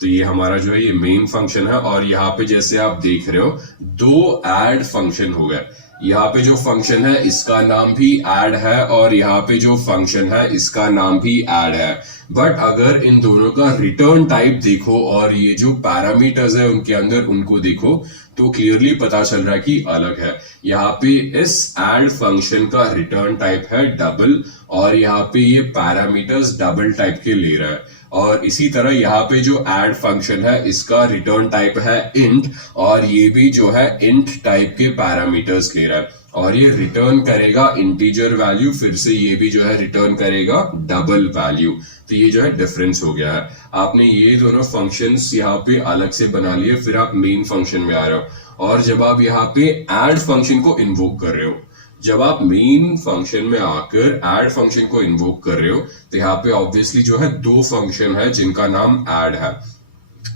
तो ये हमारा जो है ये मेन फंक्शन है, और यहाँ पे जैसे आप देख रहे हो 2 ऐड फंक्शन हो गए। यहाँ पे जो फंक्शन है इसका नाम भी ऐड है, और यहाँ पे जो फंक्शन है इसका नाम भी ऐड है। बट अगर इन दोनों का रिटर्न टाइप देखो और ये जो पैरामीटर्स है उनके अंदर उनको देखो, तो क्लियरली पता चल रहा है कि अलग है। यहाँ पे इस ऐड फंक्शन का रिटर्न टाइप है डबल, और यहाँ पे ये पैरामीटर्स डबल टाइप के ले रहा है। और इसी तरह यहाँ पे जो ऐड फंक्शन है इसका रिटर्न टाइप है इंट, और ये भी जो है इंट टाइप के पैरामीटर्स ले रहा है, और ये रिटर्न करेगा इंटीजर वैल्यू। फिर से ये भी जो है रिटर्न करेगा डबल वैल्यू। तो ये जो है डिफरेंस हो गया है। आपने ये दोनों फंक्शंस यहाँ पे अलग से बना लिए, फिर आप मेन फंक्शन में आ रहे हो, और जब आप यहाँ पे ऐड फंक्शन को इन्वोक कर रहे हो, जब आप मेन फंक्शन में आकर ऐड फंक्शन को इन्वोक कर रहे हो, तो यहाँ पे ऑब्वियसली जो है 2 फंक्शन है जिनका नाम ऐड है।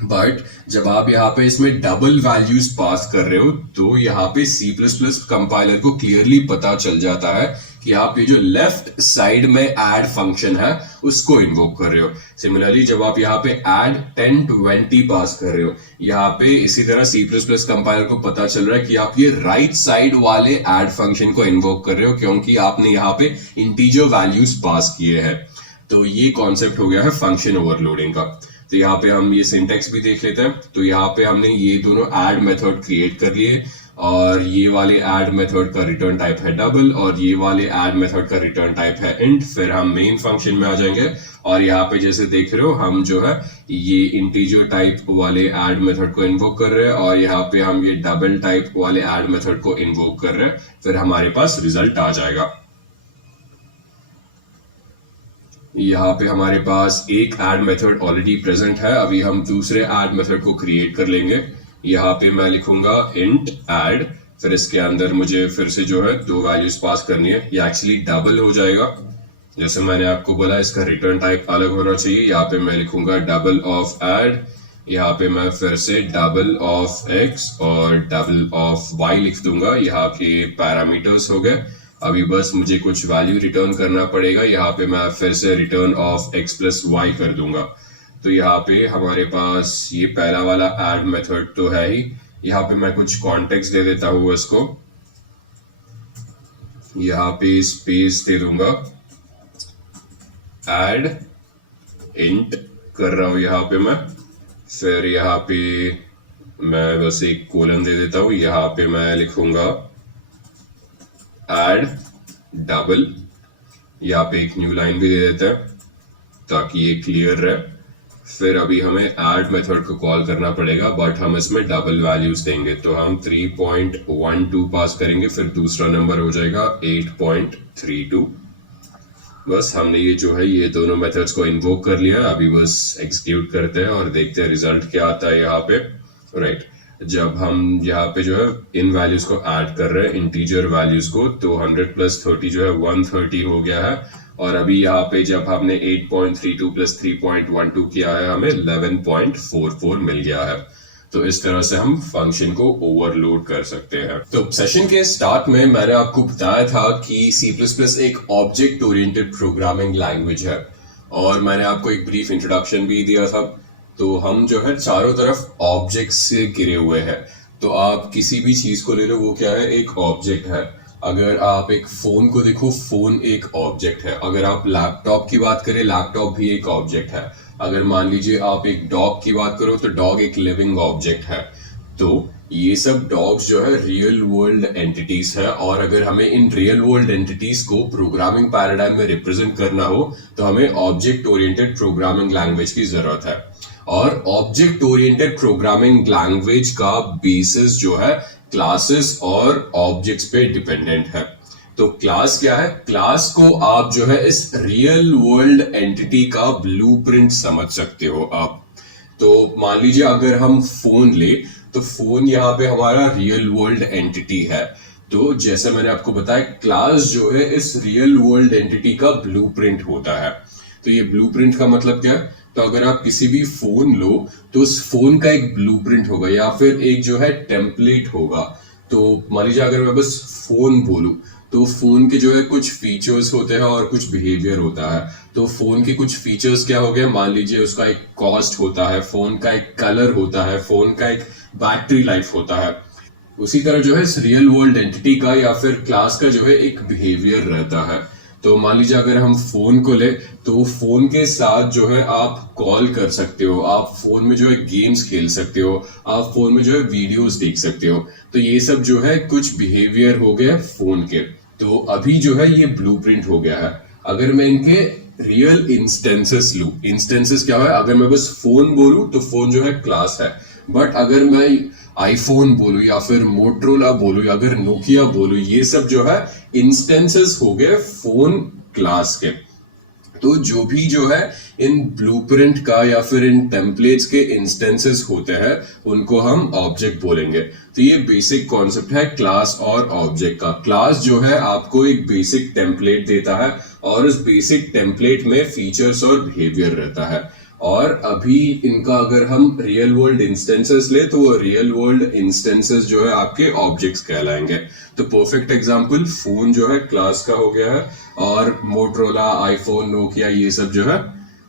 बट जब आप यहाँ पे इसमें डबल वैल्यूज पास कर रहे हो, तो यहाँ पे C++ कंपाइलर को क्लियरली पता चल जाता है कि आप ये जो लेफ्ट साइड में ऐड फंक्शन है उसको इन्वोक कर रहे हो। सिमिलरली जब आप यहाँ पे ऐड 10 to 20 पास कर रहे हो, यहाँ पे इसी तरह C++ कंपाइलर को पता चल रहा है कि आप ये राइट साइड वाले ऐड फंक्शन को इन्वोक कर रहे हो, क्योंकि आपने यहाँ पे इंटीजर वैल्यूज पास किए हैं। तो ये कॉन्सेप्ट हो गया है फंक्शन ओवरलोडिंग का। तो यहाँ पे हम ये सिंटेक्स भी देख लेते हैं। तो यहाँ पे हमने ये दोनों ऐड मेथड क्रिएट कर लिए, और ये वाले ऐड मेथड का रिटर्न टाइप है डबल, और ये वाले ऐड मेथड का रिटर्न टाइप है इंट। फिर हम मेन फंक्शन में आ जाएंगे, और यहाँ पे जैसे देख रहे हो हम जो है ये इंटीजर टाइप वाले ऐड मेथड को इन्वोक कर रहे हैं, और यहाँ पे हम ये डबल टाइप वाले ऐड मेथड को इन्वोक कर रहे हैं। फिर हमारे पास रिजल्ट आ जाएगा। यहाँ पे हमारे पास एक ऐड मेथड ऑलरेडी प्रेजेंट है, अभी हम दूसरे ऐड मेथड को क्रिएट कर लेंगे। यहाँ पे मैं लिखूंगा इंट ऐड, फिर इसके अंदर मुझे फिर से जो है दो वैल्यूज पास करनी है। ये एक्चुअली डबल हो जाएगा, जैसे मैंने आपको बोला इसका रिटर्न टाइप अलग होना चाहिए। यहाँ पे मैं लिखूंगा डबल ऑफ ऐड, यहाँ पे मैं फिर से डबल ऑफ एक्स और डबल ऑफ वाई लिख दूंगा। यहाँ के पैरामीटर्स हो गए। अभी बस मुझे कुछ वैल्यू रिटर्न करना पड़ेगा। यहाँ पे मैं फिर से return of x plus y कर दूंगा। तो यहाँ पे हमारे पास ये पहला वाला ऐड मेथड तो है ही। यहाँ पे मैं कुछ कॉन्टेक्स्ट दे देता हूँ इसको, यहाँ पे स्पेस दे दूंगा, ऐड इंट कर रहा हूँ यहाँ पे मैं। फिर यहाँ पे मैं बस एक कोलन दे देता हूँ, यहाँ पे मैं लिखूंगा ऐड डबल, यहाँ पे एक न्यू लाइन भी दे देते हैं ताकि ये क्लियर रहे। फिर अभी हमें ऐड मेथड को कॉल करना पड़ेगा, बट हम इसमें डबल वैल्यूज देंगे। तो हम 3.12 पास करेंगे, फिर दूसरा नंबर हो जाएगा 8.32। बस हमने ये जो है ये दोनों मेथड्स को इन्वोक कर लिया। अभी बस एग्जीक्यूट करते हैं और देखते हैं रिजल्ट क्या आता है यहाँ पे। राइट, जब हम यहाँ पे जो है इन वैल्यूज को ऐड कर रहे हैं, इंटीजर वैल्यूज को, तो 100 प्लस 30 जो है 130 हो गया है। और अभी यहाँ पे जब हमने 8.32 प्लस 3.12 किया है, हमें 11.44 मिल गया है। तो इस तरह से हम फंक्शन को ओवरलोड कर सकते हैं। तो सेशन के स्टार्ट में मैंने आपको बताया था कि C++ एक ऑब्जेक्ट ओरिएंटेड प्रोग्रामिंग लैंग्वेज है, और मैंने आपको एक ब्रीफ इंट्रोडक्शन भी दिया था। तो हम जो है चारों तरफ ऑब्जेक्ट्स से घिरे हुए हैं। तो आप किसी भी चीज को ले लो, वो क्या है, एक ऑब्जेक्ट है। अगर आप एक फोन को देखो, फोन एक ऑब्जेक्ट है। अगर आप लैपटॉप की बात करें, लैपटॉप भी एक ऑब्जेक्ट है। अगर मान लीजिए आप एक डॉग की बात करो, तो डॉग एक लिविंग ऑब्जेक्ट है। तो ये सब डॉग्स जो है रियल वर्ल्ड एंटिटीज है, और अगर हमें इन रियल वर्ल्ड एंटिटीज को प्रोग्रामिंग पैराडाइम में रिप्रेजेंट करना हो, तो हमें ऑब्जेक्ट ओरिएंटेड प्रोग्रामिंग लैंग्वेज की जरूरत है। और ऑब्जेक्ट ओरिएंटेड प्रोग्रामिंग लैंग्वेज का बेसिस जो है क्लासेस और ऑब्जेक्ट्स पे डिपेंडेंट है। तो क्लास क्या है? क्लास को आप जो है इस रियल वर्ल्ड एंटिटी का ब्लूप्रिंट समझ सकते हो आप। तो मान लीजिए अगर हम फोन ले, तो फोन यहाँ पे हमारा रियल वर्ल्ड एंटिटी है। तो जैसे मैंने आपको बताया, क्लास जो है इस रियल वर्ल्ड एंटिटी का ब्लूप्रिंट होता है। तो ये ब्लूप्रिंट का मतलब क्या है? तो अगर आप किसी भी फोन लो, तो उस फोन का एक ब्लूप्रिंट होगा, या फिर एक जो है टेम्पलेट होगा। तो मान लीजिए अगर मैं बस फोन बोलूं, तो फोन के जो है कुछ फीचर्स होते हैं और कुछ बिहेवियर होता है। तो फोन के कुछ फीचर्स क्या हो गए, मान लीजिए उसका एक कॉस्ट होता है, फोन का एक कलर होता है, फोन का एक बैटरी लाइफ होता है। उसी तरह जो है इस रियल वर्ल्ड एंटिटी का या फिर क्लास का जो है एक बिहेवियर रहता है। तो मान लीजिए अगर हम फोन को ले, तो फोन के साथ जो है आप कॉल कर सकते हो, आप फोन में जो है गेम्स खेल सकते हो, आप फोन में जो है वीडियोस देख सकते हो। तो ये सब जो है कुछ बिहेवियर हो गए फोन के। तो अभी जो है ये ब्लूप्रिंट हो गया है। अगर मैं इनके रियल इंस्टेंसेस लूं, इंस्टेंसेस क्या है, अगर मैं बस फोन बोलूं तो फोन जो है क्लास है। बट अगर मैं आईफोन बोलूं या फिर मोटरोला बोलूं या अगर नोकिया बोलूं, ये सब जो है इंस्टेंसेस हो गए फोन क्लास के। तो जो भी जो है इन ब्लूप्रिंट का या फिर इन टेम्पलेट्स के इंस्टेंसेस होते हैं, उनको हम ऑब्जेक्ट बोलेंगे। तो ये बेसिक कॉन्सेप्ट है क्लास और ऑब्जेक्ट का। क्लास जो है आपको एक बेसिक टेम्पलेट देता है, और उस बेसिक टेम्पलेट में फीचर्स और बिहेवियर रहता है। और अभी इनका अगर हम रियल वर्ल्ड इंस्टेंसेस ले, तो वो रियल वर्ल्ड इंस्टेंसेस जो है आपके ऑब्जेक्ट्स कहलाएंगे। तो परफेक्ट एग्जांपल फोन जो है क्लास का हो गया है, और मोटरोला, आईफोन, नोकिया, ये सब जो है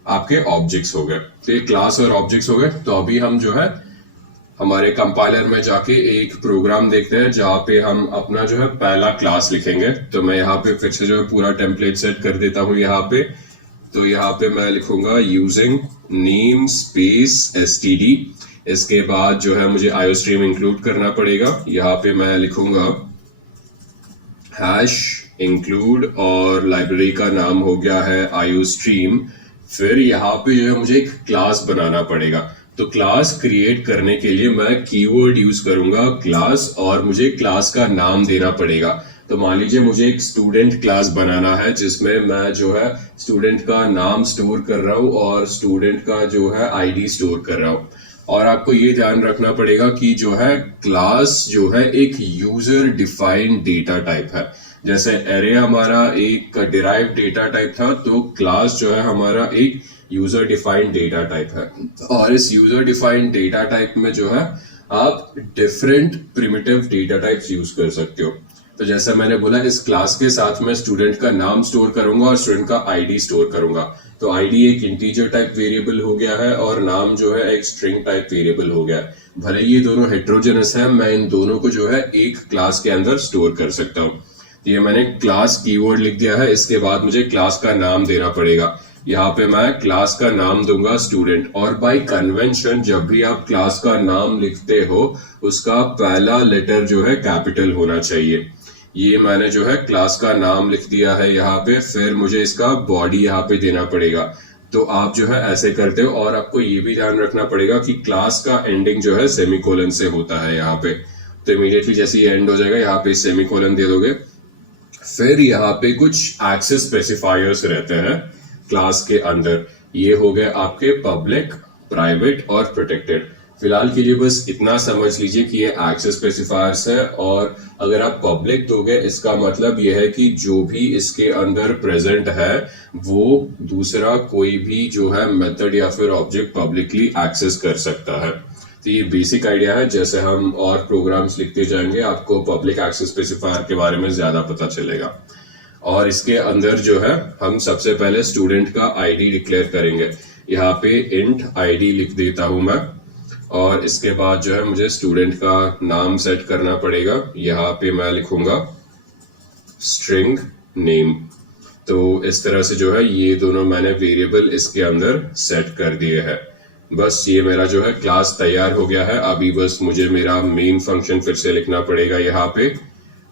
आपके ऑब्जेक्ट्स हो गए। तो ये क्लास और ऑब्जेक्ट्स हो गए। तो अभी हम जो है हमारे कंपाइलर में जाके एक प्रोग्राम देखते हैं जहां पे हम अपना जो है पहला क्लास लिखेंगे। तो मैं यहाँ पे फिर से जो है पूरा टेम्पलेट सेट कर देता हूँ यहाँ पे। तो यहाँ पे मैं लिखूंगा यूजिंग नेम स्पेस std। इसके बाद जो है मुझे आईओस्ट्रीम इंक्लूड करना पड़ेगा। यहाँ पे मैं लिखूंगा हैश इंक्लूड, और लाइब्रेरी का नाम हो गया है आईओस्ट्रीम। फिर यहाँ पे जो है मुझे एक क्लास बनाना पड़ेगा। तो क्लास क्रिएट करने के लिए मैं कीवर्ड यूज करूंगा क्लास, और मुझे क्लास का नाम देना पड़ेगा। तो मान लीजिए मुझे एक स्टूडेंट क्लास बनाना है, जिसमें मैं जो है स्टूडेंट का नाम स्टोर कर रहा हूँ और स्टूडेंट का जो है आईडी स्टोर कर रहा हूँ। और आपको ये ध्यान रखना पड़ेगा कि जो है क्लास जो है एक यूजर डिफाइंड डेटा टाइप है। जैसे एरे हमारा एक डिराइव्ड डेटा टाइप था, तो क्लास जो है हमारा एक यूजर डिफाइंड डेटा टाइप है। और इस यूजर डिफाइंड डेटा टाइप में जो है आप different primitive data types use कर सकते हो। तो जैसे मैंने बोला, इस क्लास के साथ मैं स्टूडेंट का नाम स्टोर करूंगा और स्टूडेंट का आईडी स्टोर करूंगा। तो आईडी एक इंटीजर टाइप वेरिएबल हो गया है और नाम जो है एक स्ट्रिंग टाइप वेरिएबल हो गया है। भले ये दोनों हेट्रोजेनस है, मैं इन दोनों को जो है एक क्लास के अंदर स्टोर कर सकता हूँ। तो ये मैंने क्लास कीवर्ड लिख दिया है। इसके बाद मुझे क्लास का नाम देना पड़ेगा। यहाँ पे मैं क्लास का नाम दूंगा स्टूडेंट, और बाय कन्वेंशन जब भी आप क्लास का नाम लिखते हो उसका पहला लेटर जो है कैपिटल होना चाहिए। ये मैंने जो है क्लास का नाम लिख दिया है यहाँ पे। फिर मुझे इसका बॉडी यहाँ पे देना पड़ेगा। तो आप जो है ऐसे करते हो, और आपको ये भी ध्यान रखना पड़ेगा कि क्लास का एंडिंग जो है सेमीकोलन से होता है यहाँ पे। तो इमीडिएटली जैसे ये एंड हो जाएगा यहाँ पे सेमीकोलन दे दोगे। फिर यहाँ पे कुछ एक्सेस स्पेसिफायर्स रहते हैं क्लास के अंदर। ये हो गए आपके पब्लिक, प्राइवेट और प्रोटेक्टेड। फिलहाल के लिए बस इतना समझ लीजिए कि ये एक्सेस स्पेसिफायर्स है। और अगर आप पब्लिक दोगे, इसका मतलब ये है कि जो भी इसके अंदर प्रेजेंट है वो दूसरा कोई भी जो है मेथड या फिर ऑब्जेक्ट पब्लिकली एक्सेस कर सकता है। तो ये बेसिक आइडिया है। जैसे हम और प्रोग्राम्स लिखते जाएंगे आपको पब्लिक एक्सेस स्पेसिफायर के बारे में ज्यादा पता चलेगा। और इसके अंदर जो है हम सबसे पहले स्टूडेंट का आईडी डिक्लेयर करेंगे। यहाँ पे इंट आईडी लिख देता हूं मैं, और इसके बाद जो है मुझे स्टूडेंट का नाम सेट करना पड़ेगा। यहाँ पे मैं लिखूंगा स्ट्रिंग नेम। तो इस तरह से जो है ये दोनों मैंने वेरिएबल इसके अंदर सेट कर दिए हैं। बस ये मेरा जो है क्लास तैयार हो गया है। अभी बस मुझे मेरा मेन फंक्शन फिर से लिखना पड़ेगा यहाँ पे।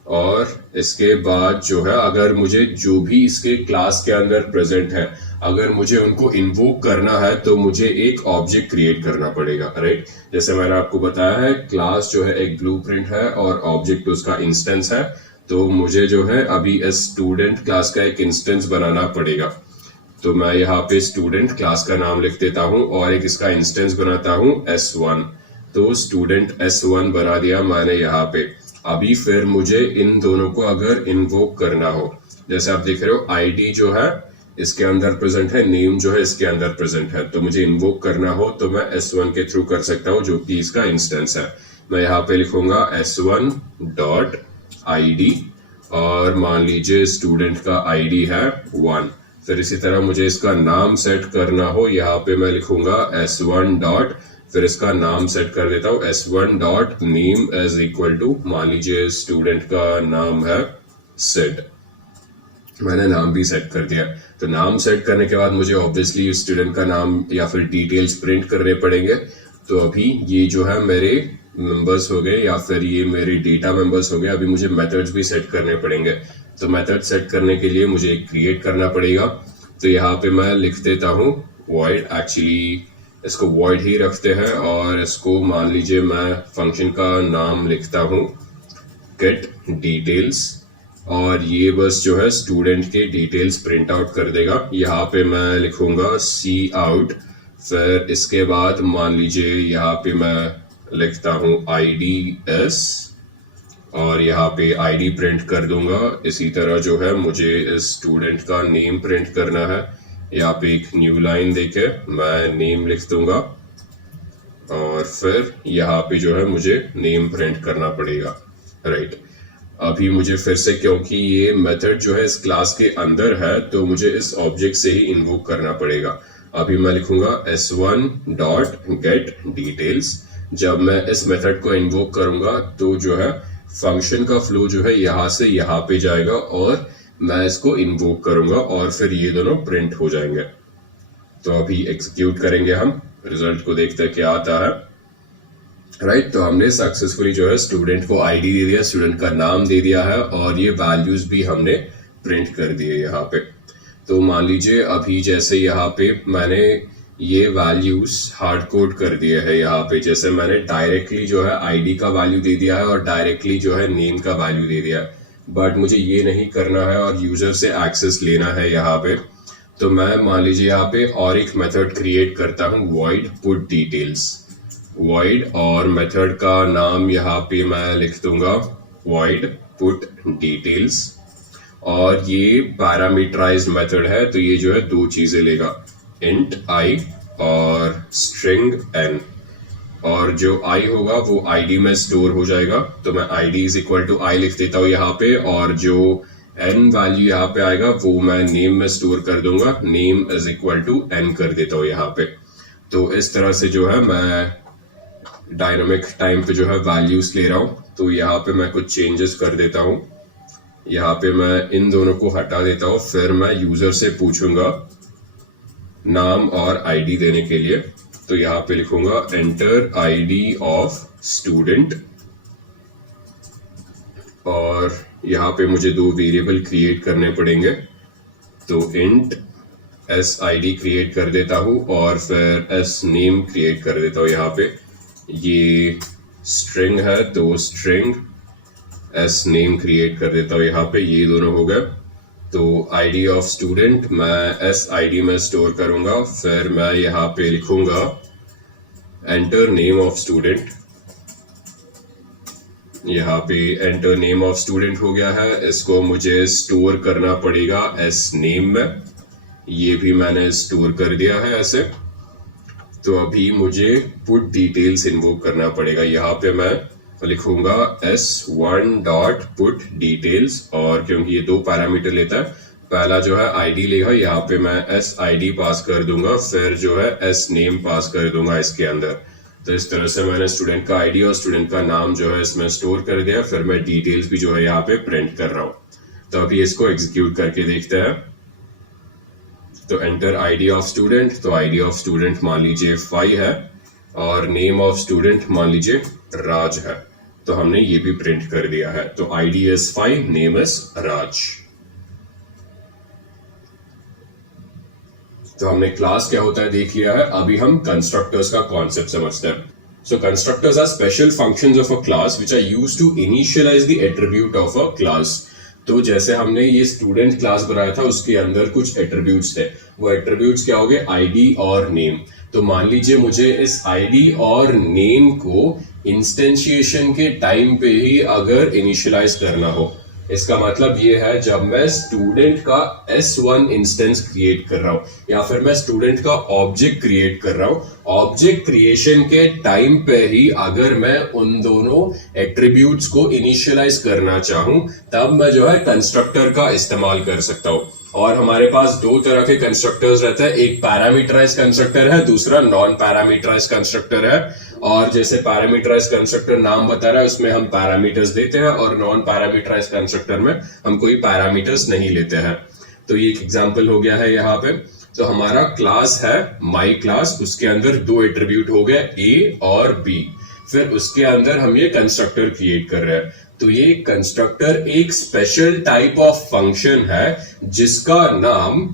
और इसके बाद जो है अगर मुझे जो भी इसके क्लास के अंदर प्रेजेंट है, अगर मुझे उनको इन्वोक करना है तो मुझे एक ऑब्जेक्ट क्रिएट करना पड़ेगा, राइट। जैसे मैंने आपको बताया है क्लास जो है एक ब्लूप्रिंट है और ऑब्जेक्ट उसका इंस्टेंस है। तो मुझे जो है अभी इस स्टूडेंट क्लास का एक इंस्टेंस बनाना पड़ेगा। तो मैं यहाँ पे स्टूडेंट क्लास का नाम लिख देता हूँ और एक इसका इंस्टेंस बनाता हूँ S1। तो स्टूडेंट S1 बना दिया मैंने यहाँ पे। अभी फिर मुझे इन दोनों को अगर इन्वोक करना हो, जैसे आप देख रहे हो आईडी जो है इसके अंदर प्रेजेंट है, नेम जो है इसके अंदर प्रेजेंट है। तो मुझे इन्वोक करना हो तो मैं S1 के थ्रू कर सकता हूँ, जो कि इसका इंस्टेंस है। मैं यहाँ पे लिखूंगा S1 डॉट ID, और मान लीजिए स्टूडेंट का ID है 1। फिर इसी तरह मुझे इसका नाम सेट करना हो, यहाँ पे मैं लिखूंगा S1 डॉट, फिर इसका नाम सेट कर देता हूँ S1 dot name is equal to, मान लीजिए स्टूडेंट का नाम है सिड। मैंने नाम भी सेट कर दिया। तो नाम सेट करने के बाद मुझे ऑब्वियसली स्टूडेंट का नाम या फिर डिटेल्स प्रिंट करने पड़ेंगे। तो अभी ये जो है मेरे मेंबर्स हो गए या फिर ये मेरे डेटा मेंबर्स हो गए। अभी मुझे मेथड्स भी सेट करने पड़ेंगे। तो मेथड सेट करने के लिए मुझे एक क्रिएट करना पड़ेगा। तो यहाँ पे मैं लिख देता हूँ void, एक्चुअली इसको void ही रखते हैं, और इसको मान लीजिए मैं फंक्शन का नाम लिखता हूँ get details, और ये बस जो है स्टूडेंट के डिटेल्स प्रिंट आउट कर देगा। यहाँ पे मैं लिखूंगा cout। फिर इसके बाद मान लीजिए यहाँ पे मैं लिखता हूँ IDS, और यहाँ पे ID प्रिंट कर दूंगा। इसी तरह जो है मुझे इस स्टूडेंट का नेम प्रिंट करना है। यहाँ पे एक न्यू लाइन देके मैं नेम लिख दूंगा, और फिर यहाँ पे जो है मुझे नेम प्रिंट करना पड़ेगा, राइट। अभी मुझे फिर से, क्योंकि ये मेथड जो है इस क्लास के अंदर है, तो मुझे इस ऑब्जेक्ट से ही इन्वोक करना पड़ेगा। अभी मैं लिखूंगा S1 डॉट गेट डिटेल्स। जब मैं इस मेथड को इन्वोक करूंगा तो जो है फंक्शन का फ्लो जो है यहाँ से यहाँ पे जाएगा, और मैं इसको इन्वोक करूंगा, और फिर ये दोनों प्रिंट हो जाएंगे। तो अभी एग्जीक्यूट करेंगे हम, रिजल्ट को देखते हैं क्या आता है, राइट। तो हमने सक्सेसफुली जो है स्टूडेंट को आईडी दे दिया, स्टूडेंट का नाम दे दिया है, और ये वैल्यूज भी हमने प्रिंट कर दिए यहाँ पे। तो मान लीजिए अभी जैसे यहाँ पे मैंने ये वैल्यूज हार्ड कोड कर दिए हैं। यहाँ पे जैसे मैंने डायरेक्टली जो है आईडी का वैल्यू दे दिया है और डायरेक्टली जो है नेम का वैल्यू दे दिया है, बट मुझे ये नहीं करना है और यूजर से एक्सेस लेना है यहाँ पे। तो मैं मान लीजिए यहाँ पे और एक मेथड क्रिएट करता हूँ void put details। void और मेथड का नाम यहाँ पे मैं लिख दूंगा void put details और ये पैरामीटराइज्ड मेथड है तो ये जो है दो चीजें लेगा int I और string n और जो i होगा वो id में स्टोर हो जाएगा तो मैं id इज इक्वल टू आई लिख देता हूँ यहाँ पे और जो n वैल्यू यहाँ पे आएगा वो मैं नेम में स्टोर कर दूंगा name is equal to n कर देता हूँ यहाँ पे। तो इस तरह से जो है मैं डायनामिक टाइम पे जो है वैल्यूज ले रहा हूँ। तो यहाँ पे मैं कुछ चेंजेस कर देता हूँ, यहाँ पे मैं इन दोनों को हटा देता हूँ, फिर मैं यूजर से पूछूंगा नाम और आईडी देने के लिए। तो यहाँ पे लिखूंगा एंटर आईडी ऑफ स्टूडेंट और यहाँ पे मुझे दो वेरिएबल क्रिएट करने पड़ेंगे तो int S I D create कर देता हूँ और फिर एस नेम क्रिएट कर देता हूँ। यहाँ पे ये स्ट्रिंग है तो स्ट्रिंग एस नेम क्रिएट कर देता हूँ यहाँ पे, ये दोनों हो गए। तो आईडी ऑफ स्टूडेंट मैं एस आई डी में स्टोर करूंगा, फिर मैं यहाँ पे लिखूंगा एंटर नेम ऑफ स्टूडेंट। यहाँ पे एंटर नेम ऑफ स्टूडेंट हो गया है, इसको मुझे स्टोर करना पड़ेगा एस नेम में, ये भी मैंने स्टोर कर दिया है ऐसे। तो अभी मुझे पुट डिटेल्स इन्वोक करना पड़ेगा, यहाँ पे मैं लिखूंगा s1 डॉट पुट डिटेल्स और क्योंकि ये दो पैरामीटर लेता है, पहला जो है आईडी लेगा, यहाँ पे मैं एस आईडी पास कर दूंगा, फिर जो है एस नेम पास कर दूंगा इसके अंदर। तो इस तरह से मैंने स्टूडेंट का आईडी और स्टूडेंट का नाम जो है इसमें स्टोर कर दिया, फिर मैं डिटेल्स भी जो है यहाँ पे प्रिंट कर रहा हूँ। तो अभी इसको एग्जीक्यूट करके देखते हैं। तो एंटर आईडी ऑफ स्टूडेंट, तो आईडी ऑफ स्टूडेंट मान लीजिए 5 है और नेम ऑफ स्टूडेंट मान लीजिए राज है, तो हमने ये भी प्रिंट कर दिया है। तो आईडी इज 5, नेम इज राज। तो हमने क्लास क्या होता है देख लिया है, अभी हम कंस्ट्रक्टर्स का कॉन्सेप्ट समझते हैं। So constructors are special functions of a class which are used to initialize the attribute of a class. तो जैसे हमने ये स्टूडेंट क्लास बनाया था उसके अंदर कुछ एट्रीब्यूट्स थे, वो एट्रीब्यूट्स क्या हो गए आईडी और नेम। तो मान लीजिए मुझे इस आईडी और नेम को इंस्टेंशिएशन के टाइम पे ही अगर इनिशियलाइज करना हो, इसका मतलब ये है जब मैं स्टूडेंट का S1 इंस्टेंस क्रिएट कर रहा हूं या फिर मैं स्टूडेंट का ऑब्जेक्ट क्रिएट कर रहा हूं, ऑब्जेक्ट क्रिएशन के टाइम पे ही अगर मैं उन दोनों एट्रीब्यूट्स को इनिशियलाइज करना चाहूं तब मैं जो है कंस्ट्रक्टर का इस्तेमाल कर सकता हूं। और हमारे पास दो तरह के कंस्ट्रक्टर्स रहते हैं, एक पैरामीटराइज कंस्ट्रक्टर है, दूसरा नॉन पैरामीटराइज कंस्ट्रक्टर है। और जैसे पैरामीटराइज कंस्ट्रक्टर नाम बता रहा है उसमें हम पैरामीटर्स देते हैं और नॉन पैरामीटराइज कंस्ट्रक्टर में हम कोई पैरामीटर्स नहीं लेते हैं। तो ये एक एग्जांपल हो गया है यहाँ पे। तो हमारा क्लास है माई क्लास, उसके अंदर दो एट्रीब्यूट हो गए ए और बी, फिर उसके अंदर हम ये कंस्ट्रक्टर क्रिएट कर रहे हैं। तो ये कंस्ट्रक्टर एक स्पेशल टाइप ऑफ फंक्शन है जिसका नाम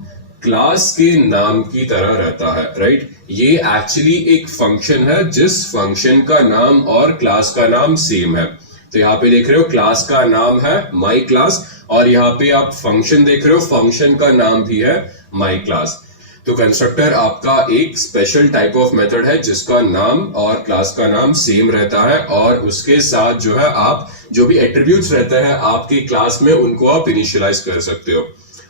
क्लास के नाम की तरह रहता है, राइट। ये एक्चुअली एक फंक्शन है जिस फंक्शन का नाम और क्लास का नाम सेम है। तो यहाँ पे देख रहे हो क्लास का नाम है माई क्लास और यहाँ पे आप फंक्शन देख रहे हो, फंक्शन का नाम भी है माई क्लास। तो कंस्ट्रक्टर आपका एक स्पेशल टाइप ऑफ मेथड है जिसका नाम और क्लास का नाम सेम रहता है और उसके साथ जो है आप जो भी एट्रीब्यूट्स रहते हैं आपके क्लास में उनको आप इनिशियलाइज कर सकते हो।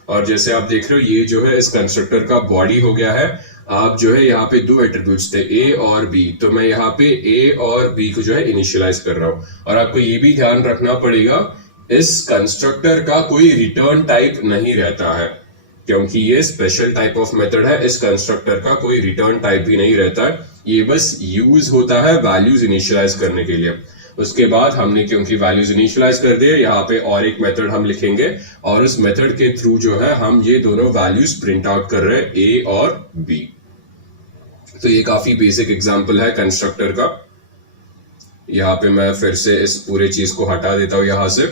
और जैसे आप देख रहे हो ये जो है इस कंस्ट्रक्टर का बॉडी हो गया है। आप जो है यहाँ पे दो एट्रीब्यूट्स थे ए और बी, तो मैं यहाँ पे ए और बी को जो है इनिशियलाइज कर रहा हूँ। और आपको ये भी ध्यान रखना पड़ेगा इस कंस्ट्रक्टर का कोई रिटर्न टाइप नहीं रहता है, क्योंकि ये स्पेशल टाइप ऑफ मेथड है। इस कंस्ट्रक्टर का कोई रिटर्न टाइप भी नहीं रहता है, ये बस यूज होता है वैल्यूज इनिशियलाइज करने के लिए। उसके बाद हमने क्योंकि वैल्यूज इनिशियलाइज कर दिए, यहाँ पे और एक मेथड हम लिखेंगे और उस मेथड के थ्रू जो है हम ये दोनों वैल्यूज प्रिंट आउट कर रहे हैं ए और बी। तो ये काफी बेसिक एग्जांपल है कंस्ट्रक्टर का। यहाँ पे मैं फिर से इस पूरे चीज को हटा देता हूं यहां से।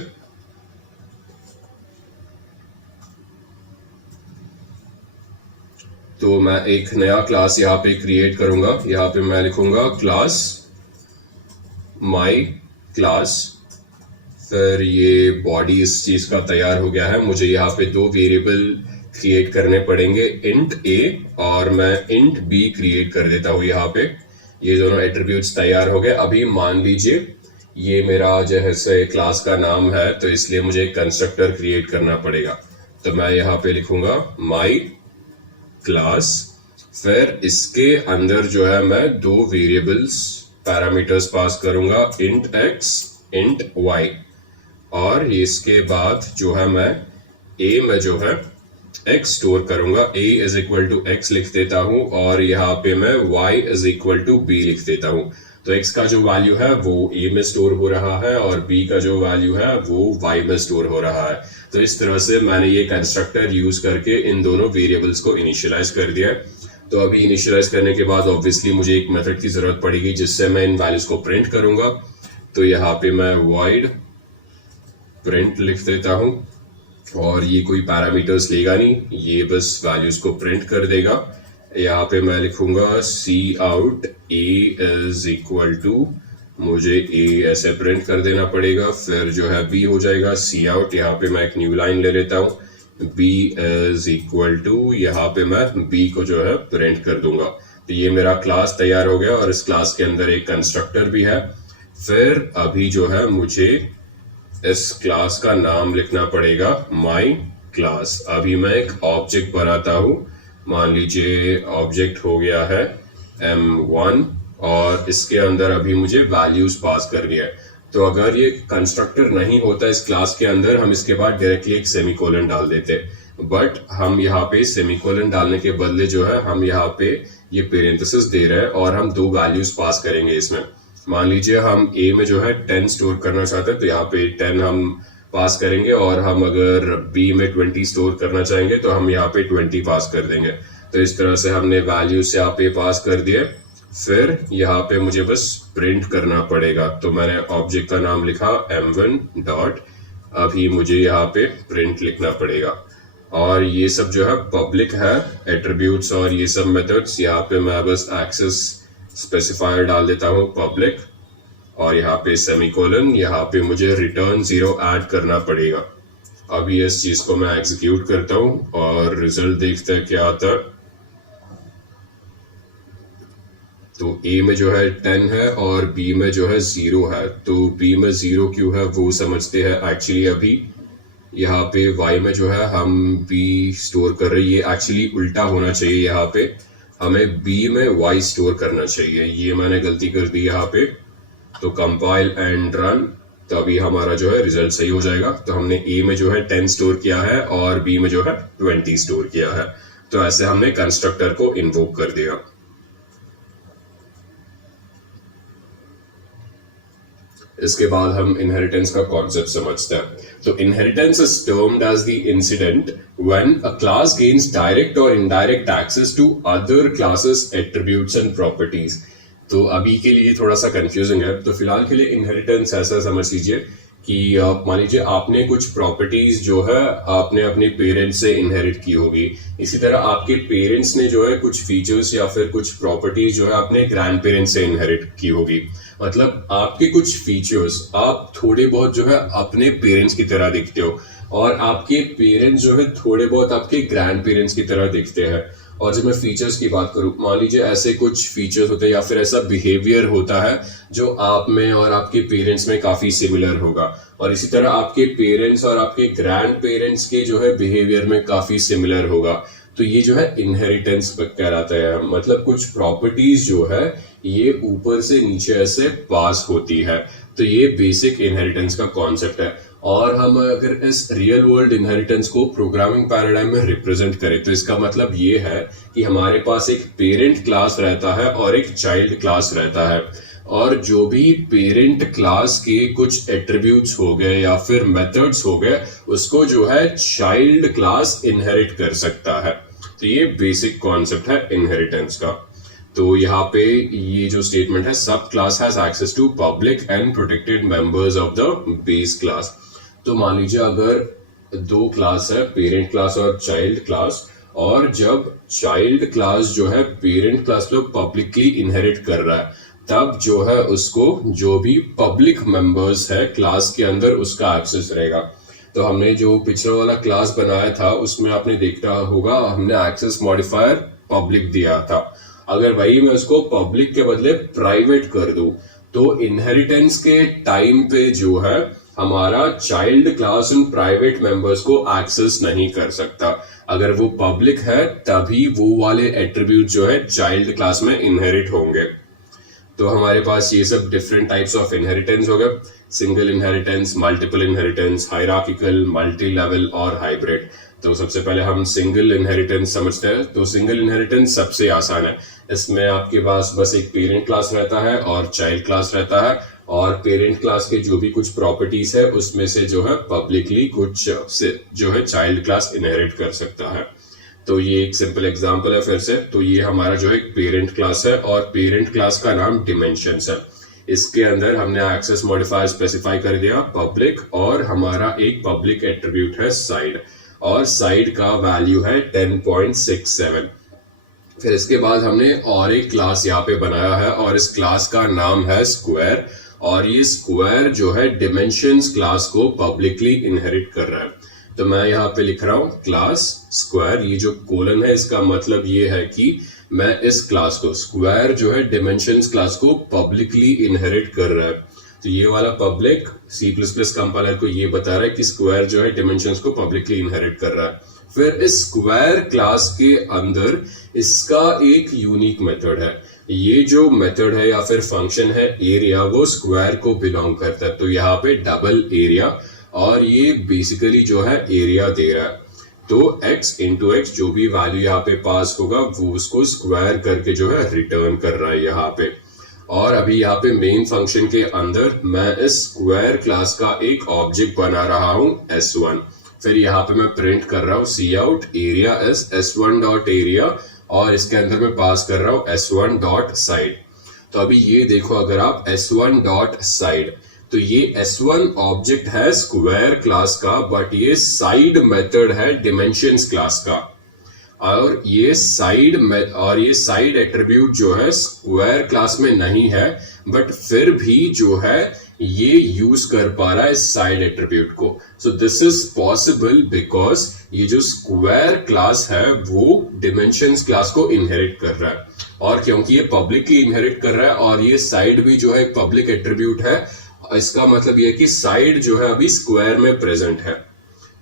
तो मैं एक नया क्लास यहाँ पे क्रिएट करूंगा, यहाँ पे मैं लिखूंगा क्लास माई क्लास, फिर ये बॉडी इस चीज का तैयार हो गया है। मुझे यहाँ पे दो वेरिएबल क्रिएट करने पड़ेंगे, इंट ए और मैं इंट बी क्रिएट कर देता हूँ यहाँ पे। ये दोनों एट्रीब्यूट्स तैयार हो गए। अभी मान लीजिए ये मेरा जैसे क्लास का नाम है, तो इसलिए मुझे एक कंस्ट्रक्टर क्रिएट करना पड़ेगा। तो मैं यहाँ पे लिखूंगा माई क्लास, फिर इसके अंदर जो है मैं दो वेरिएबल्स पैरामीटर्स पास करूंगा, इंट एक्स इंट वाई। और इसके बाद जो है मैं a में जो है x स्टोर करूंगा, a is equal to x लिख देता हूं, और यहाँ पे मैं y is equal to b लिख देता हूं। तो x का जो वैल्यू है वो a में स्टोर हो रहा है और b का जो वैल्यू है वो y में स्टोर हो रहा है। तो इस तरह से मैंने ये कंस्ट्रक्टर यूज करके इन दोनों वेरिएबल्स को इनिशियलाइज कर दिया। तो अभी इनिशियलाइज करने के बाद ऑब्वियसली मुझे एक मेथड की जरूरत पड़ेगी जिससे मैं इन वैल्यूज को प्रिंट करूंगा। तो यहाँ पे मैं void प्रिंट लिख देता हूं, और ये कोई पैरामीटर्स लेगा नहीं, ये बस वैल्यूज को प्रिंट कर देगा। यहाँ पे मैं लिखूंगा cout a is equal to, मुझे ए ऐसे प्रिंट कर देना पड़ेगा, फिर जो है बी हो जाएगा सी आउट। यहाँ पे मैं एक न्यू लाइन ले लेता हूँ, बी इज इक्वल टू, यहाँ पे मैं बी को जो है प्रिंट कर दूंगा। तो ये मेरा क्लास तैयार हो गया और इस क्लास के अंदर एक कंस्ट्रक्टर भी है। फिर अभी जो है मुझे इस क्लास का नाम लिखना पड़ेगा माई क्लास। अभी मैं एक ऑब्जेक्ट बनाता हूं, मान लीजिए ऑब्जेक्ट हो गया है m1, और इसके अंदर अभी मुझे वैल्यूज पास करनी है। तो अगर ये कंस्ट्रक्टर नहीं होता इस क्लास के अंदर, हम इसके बाद डायरेक्टली एक सेमीकोलन डाल देते, बट हम यहाँ पे सेमीकोलन डालने के बदले जो है हम यहाँ पे ये पेरेंथेसिस दे रहे हैं और हम दो वैल्यूज पास करेंगे इसमें। मान लीजिए हम a में जो है 10 स्टोर करना चाहते हैं, तो यहाँ पे 10 हम पास करेंगे, और हम अगर b में 20 स्टोर करना चाहेंगे तो हम यहाँ पे 20 पास कर देंगे। तो इस तरह से हमने वैल्यूज यहाँ पे पास कर दिए। फिर यहाँ पे मुझे बस प्रिंट करना पड़ेगा। तो मैंने ऑब्जेक्ट का नाम लिखा m1 डॉट, अभी मुझे यहाँ पे प्रिंट लिखना पड़ेगा। और ये सब जो है पब्लिक है, एट्रीब्यूट्स और ये सब मेथड्स। यहाँ पे मैं बस एक्सेस स्पेसिफायर डाल देता हूँ पब्लिक, और यहाँ पे सेमीकोलन, यहाँ पे मुझे रिटर्न 0 ऐड करना पड़ेगा। अभी इस चीज को मैं एग्जीक्यूट करता हूँ और रिजल्ट देखते हैं क्या आता है। तो a में जो है 10 है और b में जो है 0 है। तो b में 0 क्यों है वो समझते हैं। एक्चुअली अभी यहाँ पे y में जो है हम b स्टोर कर रहे हैं, ये एक्चुअली उल्टा होना चाहिए। यहाँ पे हमें b में y स्टोर करना चाहिए, ये मैंने गलती कर दी यहाँ पे। तो कंपाइल एंड रन, तो अभी हमारा जो है रिजल्ट सही हो जाएगा। तो हमने a में जो है 10 स्टोर किया है और b में जो है 20 स्टोर किया है। तो ऐसे हमने कंस्ट्रक्टर को इन्वोक कर दिया। इसके बाद हम इनहेरिटेंस का कॉन्सेप्ट समझते हैं। तो inheritance is termed as the incident when a class gains direct और indirect access to other classes attributes and properties. तो अभी के लिए थोड़ा सा कंफ्यूजिंग है, तो फिलहाल के लिए इनहेरिटेंस ऐसा समझ लीजिए कि मान लीजिए आपने कुछ प्रॉपर्टीज जो है आपने अपने पेरेंट्स से इनहेरिट की होगी, इसी तरह आपके पेरेंट्स ने जो है कुछ फीचर्स या फिर कुछ प्रॉपर्टीज जो है अपने ग्रैंड पेरेंट्स से इनहेरिट की होगी। मतलब आपके कुछ फीचर्स आप थोड़े बहुत जो है अपने पेरेंट्स की तरह दिखते हो, और आपके पेरेंट्स जो है थोड़े बहुत आपके ग्रैंड पेरेंट्स की तरह दिखते हैं। और जब मैं फीचर्स की बात करूं, मान लीजिए ऐसे कुछ फीचर्स होते हैं या फिर ऐसा बिहेवियर होता है जो आप में और आपके पेरेंट्स में काफी सिमिलर होगा, और इसी तरह आपके पेरेंट्स और आपके ग्रैंड पेरेंट्स के जो है बिहेवियर में काफी सिमिलर होगा। तो ये जो है इनहेरिटेंस कहलाता है। मतलब कुछ प्रॉपर्टीज जो है ये ऊपर से नीचे ऐसे पास होती है। तो ये बेसिक इनहेरिटेंस का कॉन्सेप्ट है। और हम अगर इस रियल वर्ल्ड इनहेरिटेंस को प्रोग्रामिंग पैराडाइम में रिप्रेजेंट करें, तो इसका मतलब ये है कि हमारे पास एक पेरेंट क्लास रहता है और एक चाइल्ड क्लास रहता है, और जो भी पेरेंट क्लास के कुछ एट्रीब्यूट्स हो गए या फिर मेथड्स हो गए, उसको जो है चाइल्ड क्लास इनहेरिट कर सकता है। तो ये बेसिक कॉन्सेप्ट है इनहेरिटेंस का। तो यहाँ पे ये जो स्टेटमेंट है, सब class has access to public and protected members of the base class. तो मान लीजिए अगर दो क्लास है, पेरेंट क्लास और चाइल्ड क्लास, और जब चाइल्ड क्लास जो है पेरेंट क्लास को पब्लिकली इनहेरिट कर रहा है, तब जो है उसको जो भी पब्लिक मेंबर्स है क्लास के अंदर उसका एक्सेस रहेगा। तो हमने जो पिछला वाला क्लास बनाया था उसमें आपने देखा होगा हमने एक्सेस मॉडिफायर पब्लिक दिया था। अगर वही मैं उसको पब्लिक के बदले प्राइवेट कर दूं तो इनहेरिटेंस के टाइम पे जो है हमारा चाइल्ड क्लास उन प्राइवेट मेंबर्स को एक्सेस नहीं कर सकता। अगर वो पब्लिक है तभी वो वाले एट्रीब्यूट जो है चाइल्ड क्लास में इनहेरिट होंगे। तो हमारे पास ये सब डिफरेंट टाइप्स ऑफ इनहेरिटेंस हो गए, single inheritance, multiple inheritance, hierarchical, multi level और हाइब्रिड। तो सबसे पहले हम सिंगल इनहेरिटेंस समझते हैं। तो सिंगल इनहेरिटेंस सबसे आसान है। इसमें आपके पास बस एक पेरेंट क्लास रहता है और चाइल्ड क्लास रहता है, और पेरेंट क्लास के जो भी कुछ प्रॉपर्टीज है उसमें से जो है पब्लिकली कुछ से जो है चाइल्ड क्लास इनहेरिट कर सकता है। तो ये एक सिंपल एग्जांपल है फिर से। तो ये हमारा जो है पेरेंट क्लास है और पेरेंट क्लास का नाम डिमेंशंस है। इसके अंदर हमने एक्सेस मॉडिफायर स्पेसिफाई कर दिया पब्लिक, और हमारा एक पब्लिक एट्रीब्यूट है साइड, और साइड का वैल्यू है 10.67। फिर इसके बाद हमने और एक क्लास यहाँ पे बनाया है और इस क्लास का नाम है स्क्वायर, और ये स्क्वायर जो है डिमेंशंस क्लास को पब्लिकली इनहेरिट कर रहा है। तो मैं यहाँ पे लिख रहा हूँ क्लास स्क्वायर, ये जो कोलन है इसका मतलब ये है कि मैं इस क्लास को स्क्वायर जो है डिमेंशंस क्लास को पब्लिकली इनहेरिट कर रहा है। तो ये वाला पब्लिक C++ कंपाइलर को ये बता रहा है कि स्क्वायर जो है डिमेंशंस को पब्लिकली इनहेरिट कर रहा है। फिर इस स्क्वायर क्लास के अंदर इसका एक यूनिक मेथड है। ये जो मेथड है या फिर फंक्शन है एरिया, वो स्क्वायर को बिलोंग करता है। तो यहाँ पे डबल एरिया, और ये बेसिकली जो है एरिया दे रहा है। तो x इंटू एक्स जो भी वैल्यू यहाँ पे पास होगा वो उसको स्क्वायर करके जो है रिटर्न कर रहा है यहाँ पे। और अभी यहाँ पे मेन फंक्शन के अंदर मैं इस स्क्वायर क्लास का एक ऑब्जेक्ट बना रहा हूँ s1। फिर यहाँ पे मैं प्रिंट कर रहा हूँ cout area is s1 dot area, और इसके अंदर मैं पास कर रहा हूँ s1 डॉट साइड। तो अभी ये देखो, अगर आप s1 डॉट साइड, तो ये s1 ऑब्जेक्ट है स्क्वायर क्लास का, बट ये साइड मेथड है डिमेंशंस क्लास का, और ये साइड एट्रीब्यूट जो है स्क्वायर क्लास में नहीं है, बट फिर भी जो है ये यूज कर पा रहा है साइड एट्रीब्यूट को। So this is possible because ये जो स्क्वायर क्लास है वो डिमेंशंस क्लास को इनहेरिट कर रहा है, और क्योंकि ये पब्लिकली इनहेरिट कर रहा है और ये साइड भी जो है एक पब्लिक एट्रीब्यूट है, इसका मतलब ये कि साइड जो है अभी स्क्वायर में प्रेजेंट है।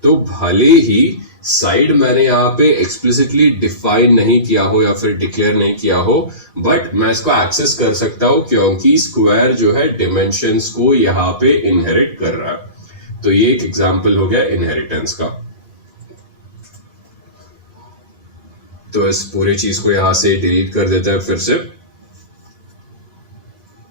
तो भले ही साइड मैंने यहाँ पे एक्सप्लिसिटली डिफाइन नहीं किया हो या फिर डिक्लेयर नहीं किया हो, बट मैं इसको एक्सेस कर सकता हूँ क्योंकि स्क्वायर जो है डिमेंशंस को यहाँ पे इनहेरिट कर रहा है। तो ये एक एग्जांपल हो गया इनहेरिटेंस का। तो इस पूरी चीज को यहाँ से डिलीट कर देते हैं फिर से,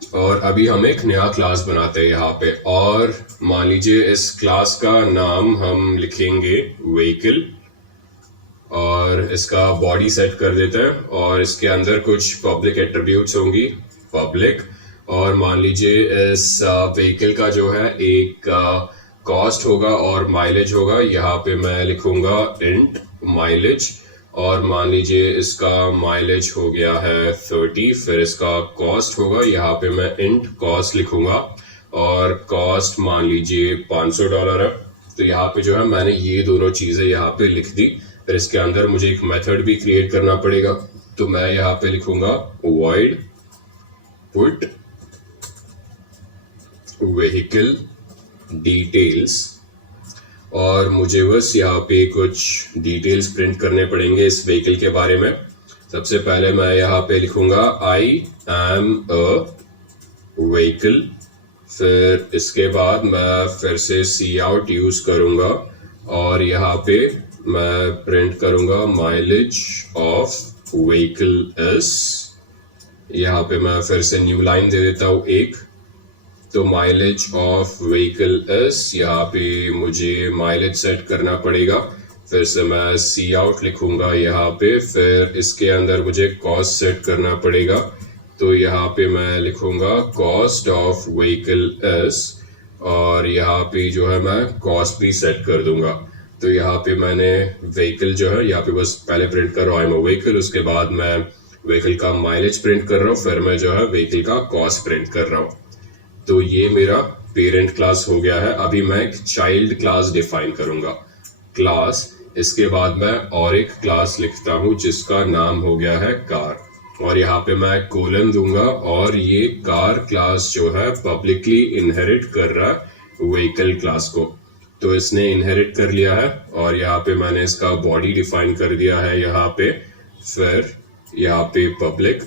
और अभी हम एक नया क्लास बनाते हैं यहाँ पे, और मान लीजिए इस क्लास का नाम हम लिखेंगे व्हीकल, और इसका बॉडी सेट कर देते हैं, और इसके अंदर कुछ पब्लिक एट्रीब्यूट्स होंगी पब्लिक, और मान लीजिए इस व्हीकल का जो है एक कॉस्ट होगा और माइलेज होगा। यहाँ पे मैं लिखूंगा इंट माइलेज, और मान लीजिए इसका माइलेज हो गया है 30, फिर इसका कॉस्ट होगा, यहाँ पे मैं इंट कॉस्ट लिखूंगा, और कॉस्ट मान लीजिए $500 है। तो यहाँ पे जो है मैंने ये दोनों चीजें यहाँ पे लिख दी। फिर इसके अंदर मुझे एक मेथड भी क्रिएट करना पड़ेगा, तो मैं यहाँ पे लिखूंगा void put vehicle details, और मुझे बस यहाँ पे कुछ डिटेल्स प्रिंट करने पड़ेंगे इस व्हीकल के बारे में। सबसे पहले मैं यहाँ पे लिखूंगा I am a vehicle, फिर इसके बाद मैं फिर से सी आउट यूज करूंगा, और यहाँ पे मैं प्रिंट करूंगा माइलेज ऑफ व्हीकल इज, यहाँ पे मैं फिर से न्यू लाइन दे देता हूँ एक। तो माइलेज ऑफ व्हीकल इज, यहाँ पे मुझे माइलेज सेट करना पड़ेगा। फिर से मैं सी आउट लिखूंगा यहाँ पे, फिर इसके अंदर मुझे कॉस्ट सेट करना पड़ेगा। तो यहाँ पे मैं लिखूंगा कॉस्ट ऑफ व्हीकल इज, और यहाँ पे जो है मैं कॉस्ट भी सेट कर दूंगा। तो यहाँ पे मैंने व्हीकल जो है यहाँ पे बस पहले प्रिंट कर रहा हूँ आई एम अ व्हीकल, उसके बाद मैं व्हीकल का माइलेज प्रिंट कर रहा हूँ, फिर मैं जो है व्हीकल का कॉस्ट प्रिंट कर रहा हूँ। तो ये मेरा पेरेंट क्लास हो गया है। अभी मैं एक चाइल्ड क्लास डिफाइन करूंगा क्लास, इसके बाद मैं और एक क्लास लिखता हूं जिसका नाम हो गया है कार। और यहाँ पे मैं कोलन दूंगा और ये कार क्लास जो है पब्लिकली इनहेरिट कर रहा है व्हीकल क्लास को। तो इसने इनहेरिट कर लिया है और यहाँ पे मैंने इसका बॉडी डिफाइन कर दिया है यहाँ पे। फिर यहाँ पे पब्लिक,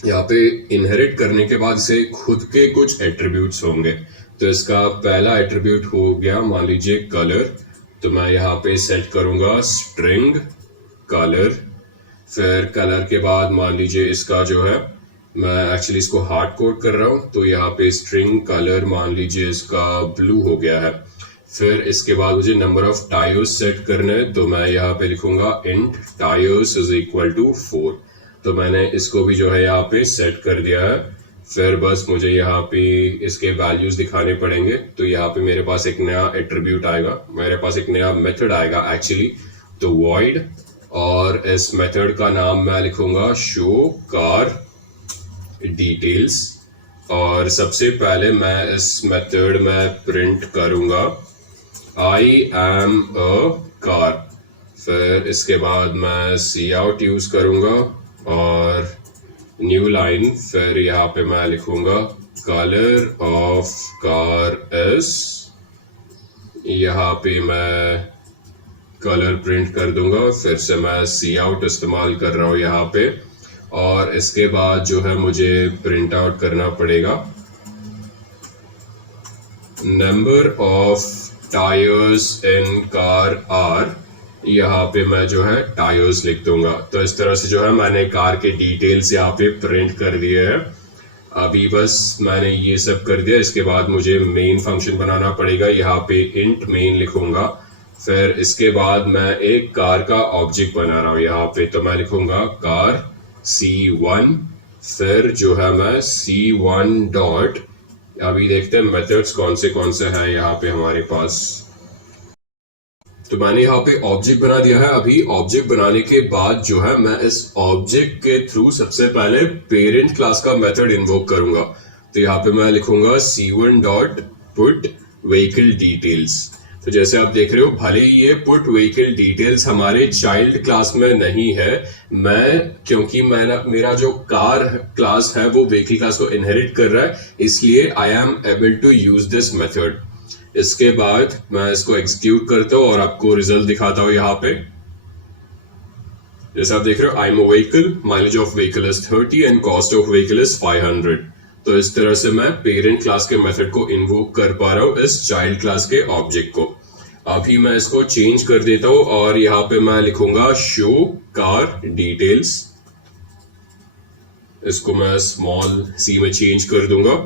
यहाँ पे इनहेरिट करने के बाद इसे खुद के कुछ एट्रीब्यूट्स होंगे। तो इसका पहला एट्रीब्यूट हो गया मान लीजिए कलर, तो मैं यहाँ पे सेट करूंगा स्ट्रिंग कलर। फिर कलर के बाद मान लीजिए इसका जो है, मैं एक्चुअली इसको हार्ड कोड कर रहा हूँ, तो यहाँ पे स्ट्रिंग कलर मान लीजिए इसका ब्लू हो गया है। फिर इसके बाद मुझे नंबर ऑफ टायर्स सेट करने हैं, तो मैं यहाँ पे लिखूंगा int tyres is equal to 4। तो मैंने इसको भी जो है यहाँ पे सेट कर दिया है। फिर बस मुझे यहाँ पे इसके वैल्यूज दिखाने पड़ेंगे। तो यहाँ पे मेरे पास एक नया एट्रीब्यूट आएगा, मेरे पास एक नया मेथड आएगा एक्चुअली, तो void, और इस मेथड का नाम मैं लिखूंगा शो कार डिटेल्स। और सबसे पहले मैं इस मेथड में प्रिंट करूंगा I am a car। फिर इसके बाद मैं सी आउट यूज करूंगा और न्यू लाइन। फिर यहाँ पे मैं लिखूंगा कलर ऑफ कार इज, यहाँ पे मैं कलर प्रिंट कर दूंगा। फिर से मैं सी आउट इस्तेमाल कर रहा हूँ यहाँ पे, और इसके बाद जो है मुझे प्रिंट आउट करना पड़ेगा number of tyres in car are. यहाँ पे मैं जो है टायर्स लिख दूंगा। तो इस तरह से जो है मैंने कार के डिटेल्स यहाँ पे प्रिंट कर दिए हैं। अभी बस मैंने ये सब कर दिया। इसके बाद मुझे मेन फंक्शन बनाना पड़ेगा, यहाँ पे इंट मेन लिखूंगा। फिर इसके बाद मैं एक कार का ऑब्जेक्ट बना रहा हूँ यहाँ पे, तो मैं लिखूंगा कार C1। फिर जो है मैं C1 डॉट, अभी देखते हैं मेथड्स कौन से हैं यहाँ पे हमारे पास। तो मैंने यहाँ पे ऑब्जेक्ट बना दिया है। अभी ऑब्जेक्ट बनाने के बाद जो है मैं इस ऑब्जेक्ट के थ्रू सबसे पहले पेरेंट क्लास का मेथड इन्वोक करूंगा। तो यहाँ पे मैं लिखूंगा C1 dot put vehicle details. तो जैसे आप देख रहे हो, भले ही ये पुट व्हीकल डिटेल्स हमारे चाइल्ड क्लास में नहीं है, क्योंकि मेरा जो कार क्लास है वो व्हीकल क्लास को इनहेरिट कर रहा है, इसलिए I am able to use this method. इसके बाद मैं इसको एग्जीक्यूट करता हूँ और आपको रिजल्ट दिखाता हूँ यहाँ पे। जैसे आप देख रहे हो, आई am a vehicle, mileage of vehicle is 30 and cost of vehicle is 500। तो इस तरह से मैं पेरेंट क्लास के मेथड को इन्वोक कर पा रहा हूँ इस चाइल्ड क्लास के ऑब्जेक्ट को। अभी मैं इसको चेंज कर देता हूँ और यहाँ पे मैं लिखूंगा शो कार डिटेल्स। इसको मैं स्मॉल सी में चेंज कर दूंगा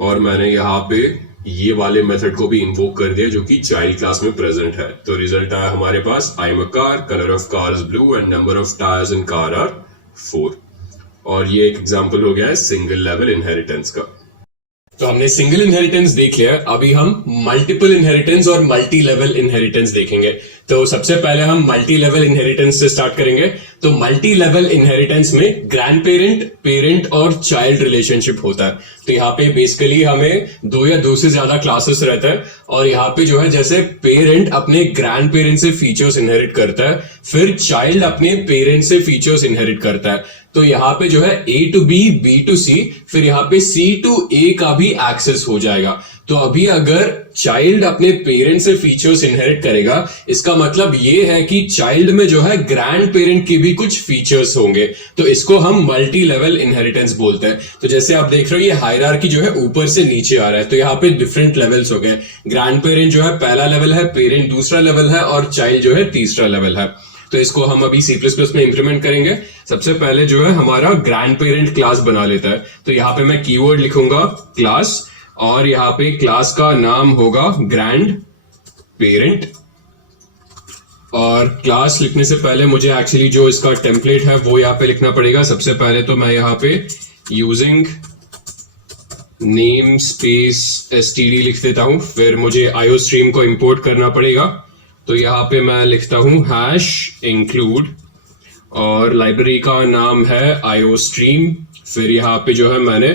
और मैंने यहाँ पे ये वाले मेथड को भी इन्वोक कर दिया जो कि चाइल्ड क्लास में प्रेजेंट है। तो रिजल्ट आया हमारे पास I am a car, colour of car is blue and number of tyres in car are 4। और ये एक एग्जांपल हो गया है सिंगल लेवल इनहेरिटेंस का। तो हमने सिंगल इनहेरिटेंस देख लिया, अभी हम मल्टीपल इनहेरिटेंस और मल्टी लेवल इनहेरिटेंस देखेंगे। तो सबसे पहले हम मल्टी लेवल इनहेरिटेंस से स्टार्ट करेंगे। तो मल्टी लेवल इनहेरिटेंस में ग्रैंड पेरेंट, पेरेंट और चाइल्ड रिलेशनशिप होता है। तो यहाँ पे बेसिकली हमें 2 या 2 से ज्यादा क्लासेस रहता है, और यहाँ पे जो है जैसे पेरेंट अपने ग्रैंड पेरेंट से फीचर्स इनहेरिट करता है, फिर चाइल्ड अपने पेरेंट से फीचर्स इनहेरिट करता है। तो यहाँ पे जो है A to B, B to C, फिर यहाँ पे C to A का भी एक्सेस हो जाएगा। तो अभी अगर चाइल्ड अपने पेरेंट से फीचर्स इनहेरिट करेगा, इसका मतलब ये है कि चाइल्ड में जो है ग्रैंड पेरेंट के भी कुछ फीचर्स होंगे। तो इसको हम मल्टी लेवल इनहेरिटेंस बोलते हैं। तो जैसे आप देख रहे हो, ये हायरार्की जो है ऊपर से नीचे आ रहा है। तो यहाँ पे डिफरेंट लेवल्स हो गए। ग्रैंड पेरेंट जो है पहला लेवल है, पेरेंट दूसरा लेवल है, और चाइल्ड जो है तीसरा लेवल है। तो इसको हम अभी C++ में इंप्लीमेंट करेंगे। सबसे पहले जो है हमारा ग्रैंड पेरेंट क्लास बना लेता है। तो यहाँ पे मैं कीवर्ड लिखूंगा क्लास, और यहाँ पे क्लास का नाम होगा ग्रैंड पेरेंट। और क्लास लिखने से पहले मुझे एक्चुअली जो इसका टेम्पलेट है वो यहाँ पे लिखना पड़ेगा। सबसे पहले तो मैं यहाँ पे यूजिंग नेम स्पेस std लिख देता हूं। फिर मुझे iostream को इंपोर्ट करना पड़ेगा। तो यहाँ पे मैं लिखता हूं हैश इंक्लूड, और लाइब्रेरी का नाम है iostream। फिर यहाँ पे जो है मैंने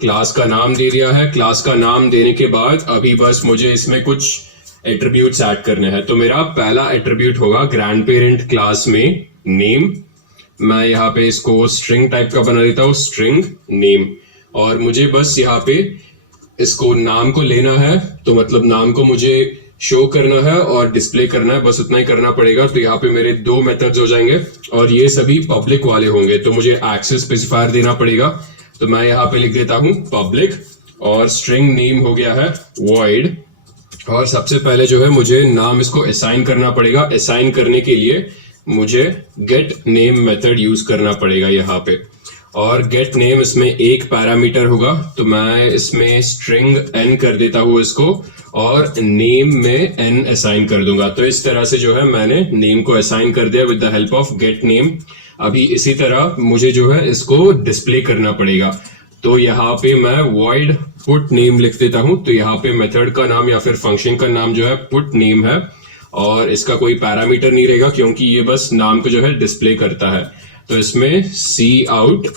क्लास का नाम दे दिया है। क्लास का नाम देने के बाद अभी बस मुझे इसमें कुछ एट्रीब्यूट्स ऐड करने हैं। तो मेरा पहला एट्रीब्यूट होगा ग्रैंड पेरेंट क्लास में नेम। मैं यहाँ पे इसको स्ट्रिंग टाइप का बना देता हूँ, स्ट्रिंग नेम। और मुझे बस यहाँ पे इसको नाम को लेना है, तो मतलब नाम को मुझे शो करना है और डिस्प्ले करना है, बस उतना ही करना पड़ेगा। तो यहाँ पे मेरे दो मेथड्स हो जाएंगे और ये सभी पब्लिक वाले होंगे। तो मुझे एक्सेस स्पेसिफायर देना पड़ेगा, तो मैं यहाँ पे लिख देता हूँ पब्लिक, और स्ट्रिंग नेम हो गया है वॉइड। और सबसे पहले जो है मुझे नाम इसको असाइन करना पड़ेगा। असाइन करने के लिए मुझे गेट नेम मेथड यूज करना पड़ेगा यहाँ पे। और गेट नेम इसमें एक पैरामीटर होगा, तो मैं इसमें स्ट्रिंग n कर देता हूँ इसको, और नेम में n असाइन कर दूंगा। तो इस तरह से जो है मैंने नेम को असाइन कर दिया with the help of gate name. अभी इसी तरह मुझे जो है इसको डिस्प्ले करना पड़ेगा। तो यहाँ पे मैं void put name लिख देता हूँ। तो यहाँ पे मेथड का नाम या फिर फंक्शन का नाम जो है put name है, और इसका कोई पैरामीटर नहीं रहेगा क्योंकि ये बस नाम को जो है डिस्प्ले करता है। तो इसमें सी आउट,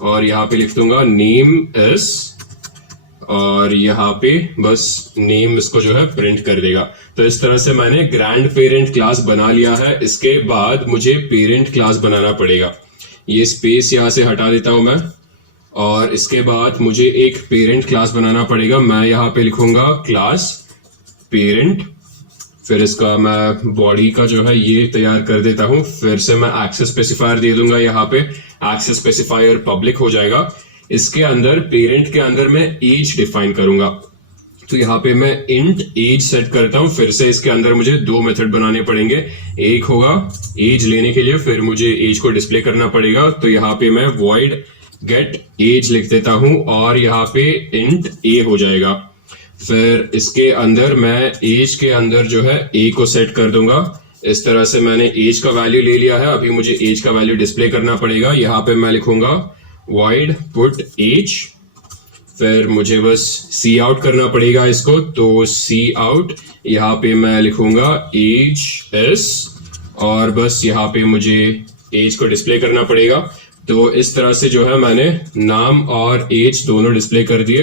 और यहाँ पे लिख दूंगा नेम इज, और यहाँ पे बस नेम इसको जो है प्रिंट कर देगा। तो इस तरह से मैंने ग्रैंड पेरेंट क्लास बना लिया है। इसके बाद मुझे पेरेंट क्लास बनाना पड़ेगा। ये स्पेस यहाँ से हटा देता हूं मैं, और इसके बाद मुझे एक पेरेंट क्लास बनाना पड़ेगा। मैं यहाँ पे लिखूंगा क्लास पेरेंट, फिर इसका मैं बॉडी का जो है ये तैयार कर देता हूँ। फिर से मैं एक्सेस स्पेसिफायर दे दूंगा, यहाँ पे एक्सेस स्पेसिफायर पब्लिक हो जाएगा। इसके अंदर पेरेंट के अंदर मैं एज डिफाइन करूंगा। तो यहाँ पे मैं इंट एज सेट करता हूँ। फिर से इसके अंदर मुझे दो मेथड बनाने पड़ेंगे। एक होगा एज लेने के लिए, फिर मुझे एज को डिस्प्ले करना पड़ेगा। तो यहाँ पे मैं void get age लिख देता हूँ, और यहाँ पे इंट ए हो जाएगा। फिर इसके अंदर मैं एज के अंदर जो है ए को सेट कर दूंगा। इस तरह से मैंने एज का वैल्यू ले लिया है। अभी मुझे एज का वैल्यू डिस्प्ले करना पड़ेगा। यहाँ पे मैं लिखूंगा void put age, फिर मुझे बस सी आउट करना पड़ेगा इसको। तो सी आउट, यहाँ पे मैं लिखूंगा एज एस, और बस यहाँ पे मुझे एज को डिस्प्ले करना पड़ेगा। तो इस तरह से जो है मैंने नाम और एज दोनों डिस्प्ले कर दिए।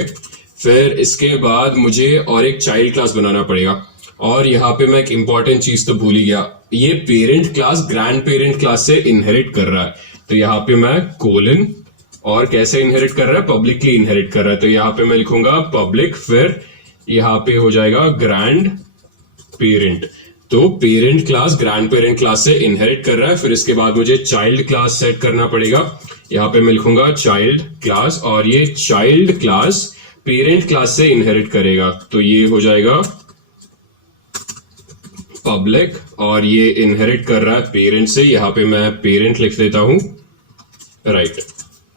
फिर इसके बाद मुझे और एक चाइल्ड क्लास बनाना पड़ेगा। और यहाँ पे मैं एक इंपॉर्टेंट चीज तो भूल ही गया, ये parent class grand parent class से इनहेरिट कर रहा है। तो यहाँ पे मैं कोलन, और कैसे इनहेरिट कर रहा है, पब्लिकली इनहेरिट कर रहा है। तो यहाँ पे मैं लिखूंगा पब्लिक, फिर यहाँ पे हो जाएगा ग्रैंड पेरेंट। तो parent class grand parent class से इनहेरिट कर रहा है। फिर इसके बाद मुझे चाइल्ड क्लास सेट करना पड़ेगा। यहाँ पे मैं लिखूंगा चाइल्ड क्लास, और ये चाइल्ड क्लास पेरेंट क्लास से इनहेरिट करेगा। तो ये हो जाएगा पब्लिक, और ये इनहेरिट कर रहा है पेरेंट से। यहाँ पे मैं पेरेंट लिख देता हूं, राइट।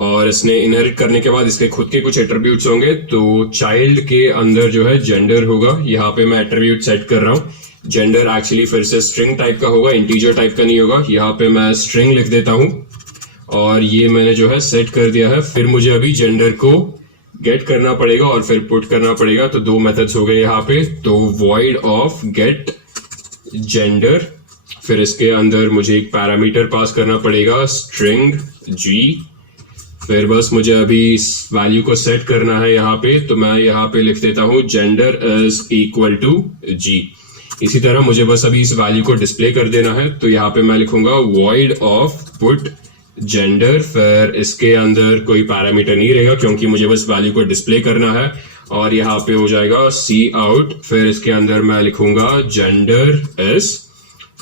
और इसने इनहेरिट करने के बाद इसके खुद के कुछ एट्रीब्यूट्स होंगे। तो चाइल्ड के अंदर जो है जेंडर होगा। यहाँ पे मैं एट्रीब्यूट सेट कर रहा हूँ। जेंडर एक्चुअली फिर से स्ट्रिंग टाइप का होगा, इंटीजर टाइप का नहीं होगा। यहाँ पे मैं स्ट्रिंग लिख देता हूँ, और ये मैंने जो है सेट कर दिया है। फिर मुझे अभी जेंडर को गेट करना पड़ेगा और फिर पुट करना पड़ेगा। तो दो मेथड्स हो गए यहाँ पे। तो void ऑफ गेट जेंडर, फिर इसके अंदर मुझे एक पैरामीटर पास करना पड़ेगा स्ट्रिंग g। फिर बस मुझे अभी इस वैल्यू को सेट करना है यहाँ पे। तो मैं यहाँ पे लिख देता हूँ gender is equal to g। इसी तरह मुझे बस अभी इस वैल्यू को डिस्प्ले कर देना है। तो यहाँ पे मैं लिखूंगा void ऑफ पुट जेंडर, फिर इसके अंदर कोई पैरामीटर नहीं रहेगा क्योंकि मुझे बस वैल्यू को डिस्प्ले करना है। और यहाँ पे हो जाएगा सी आउट, फिर इसके अंदर मैं लिखूंगा जेंडर एस,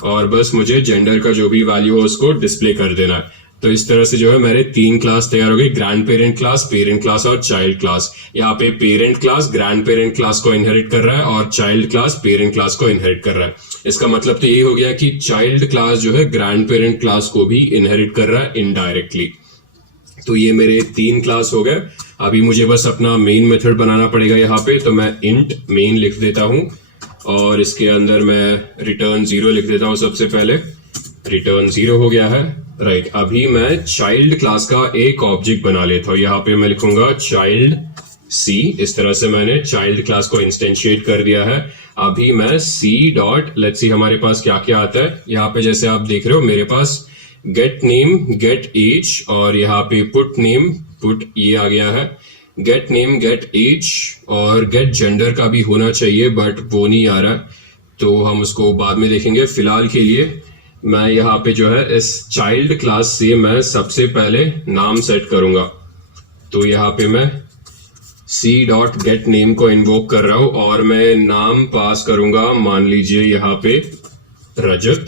और बस मुझे जेंडर का जो भी वैल्यू हो उसको डिस्प्ले कर देना है। तो इस तरह से जो है मेरे तीन क्लास तैयार हो गई, ग्रैंड पेरेंट क्लास और चाइल्ड क्लास। यहाँ पे parent class grand parent class को इनहेरिट कर रहा है, और चाइल्ड क्लास पेरेंट क्लास को इनहेरिट कर रहा है। इसका मतलब तो यही हो गया कि चाइल्ड क्लास जो है ग्रैंड पेरेंट क्लास को भी इनहेरिट कर रहा है इनडायरेक्टली। तो ये मेरे तीन क्लास हो गए। अभी मुझे बस अपना मेन मेथड बनाना पड़ेगा यहाँ पे। तो मैं इंट मेन लिख देता हूँ, और इसके अंदर मैं रिटर्न 0 लिख देता हूँ। सबसे पहले रिटर्न 0 हो गया है, राइट। अभी मैं चाइल्ड क्लास का एक ऑब्जेक्ट बना लेता हूँ। यहाँ पे मैं लिखूंगा चाइल्ड सी। इस तरह से मैंने चाइल्ड क्लास को इंस्टेंशिएट कर दिया है। अभी मैं सी डॉट, लेट्स सी हमारे पास क्या क्या आता है। यहाँ पे जैसे आप देख रहे हो मेरे पास गेट नेम गेट एज, और यहाँ पे पुट नेम पुट ये आ गया है। गेट नेम गेट एज और गेट जेंडर का भी होना चाहिए, बट वो नहीं आ रहा है। तो हम उसको बाद में देखेंगे। फिलहाल के लिए मैं यहाँ पे जो है इस चाइल्ड क्लास से मैं सबसे पहले नाम सेट करूंगा। तो यहाँ पे मैं c.getName को इन्वोक कर रहा हूं और मैं नाम पास करूंगा, मान लीजिए यहाँ पे रजत।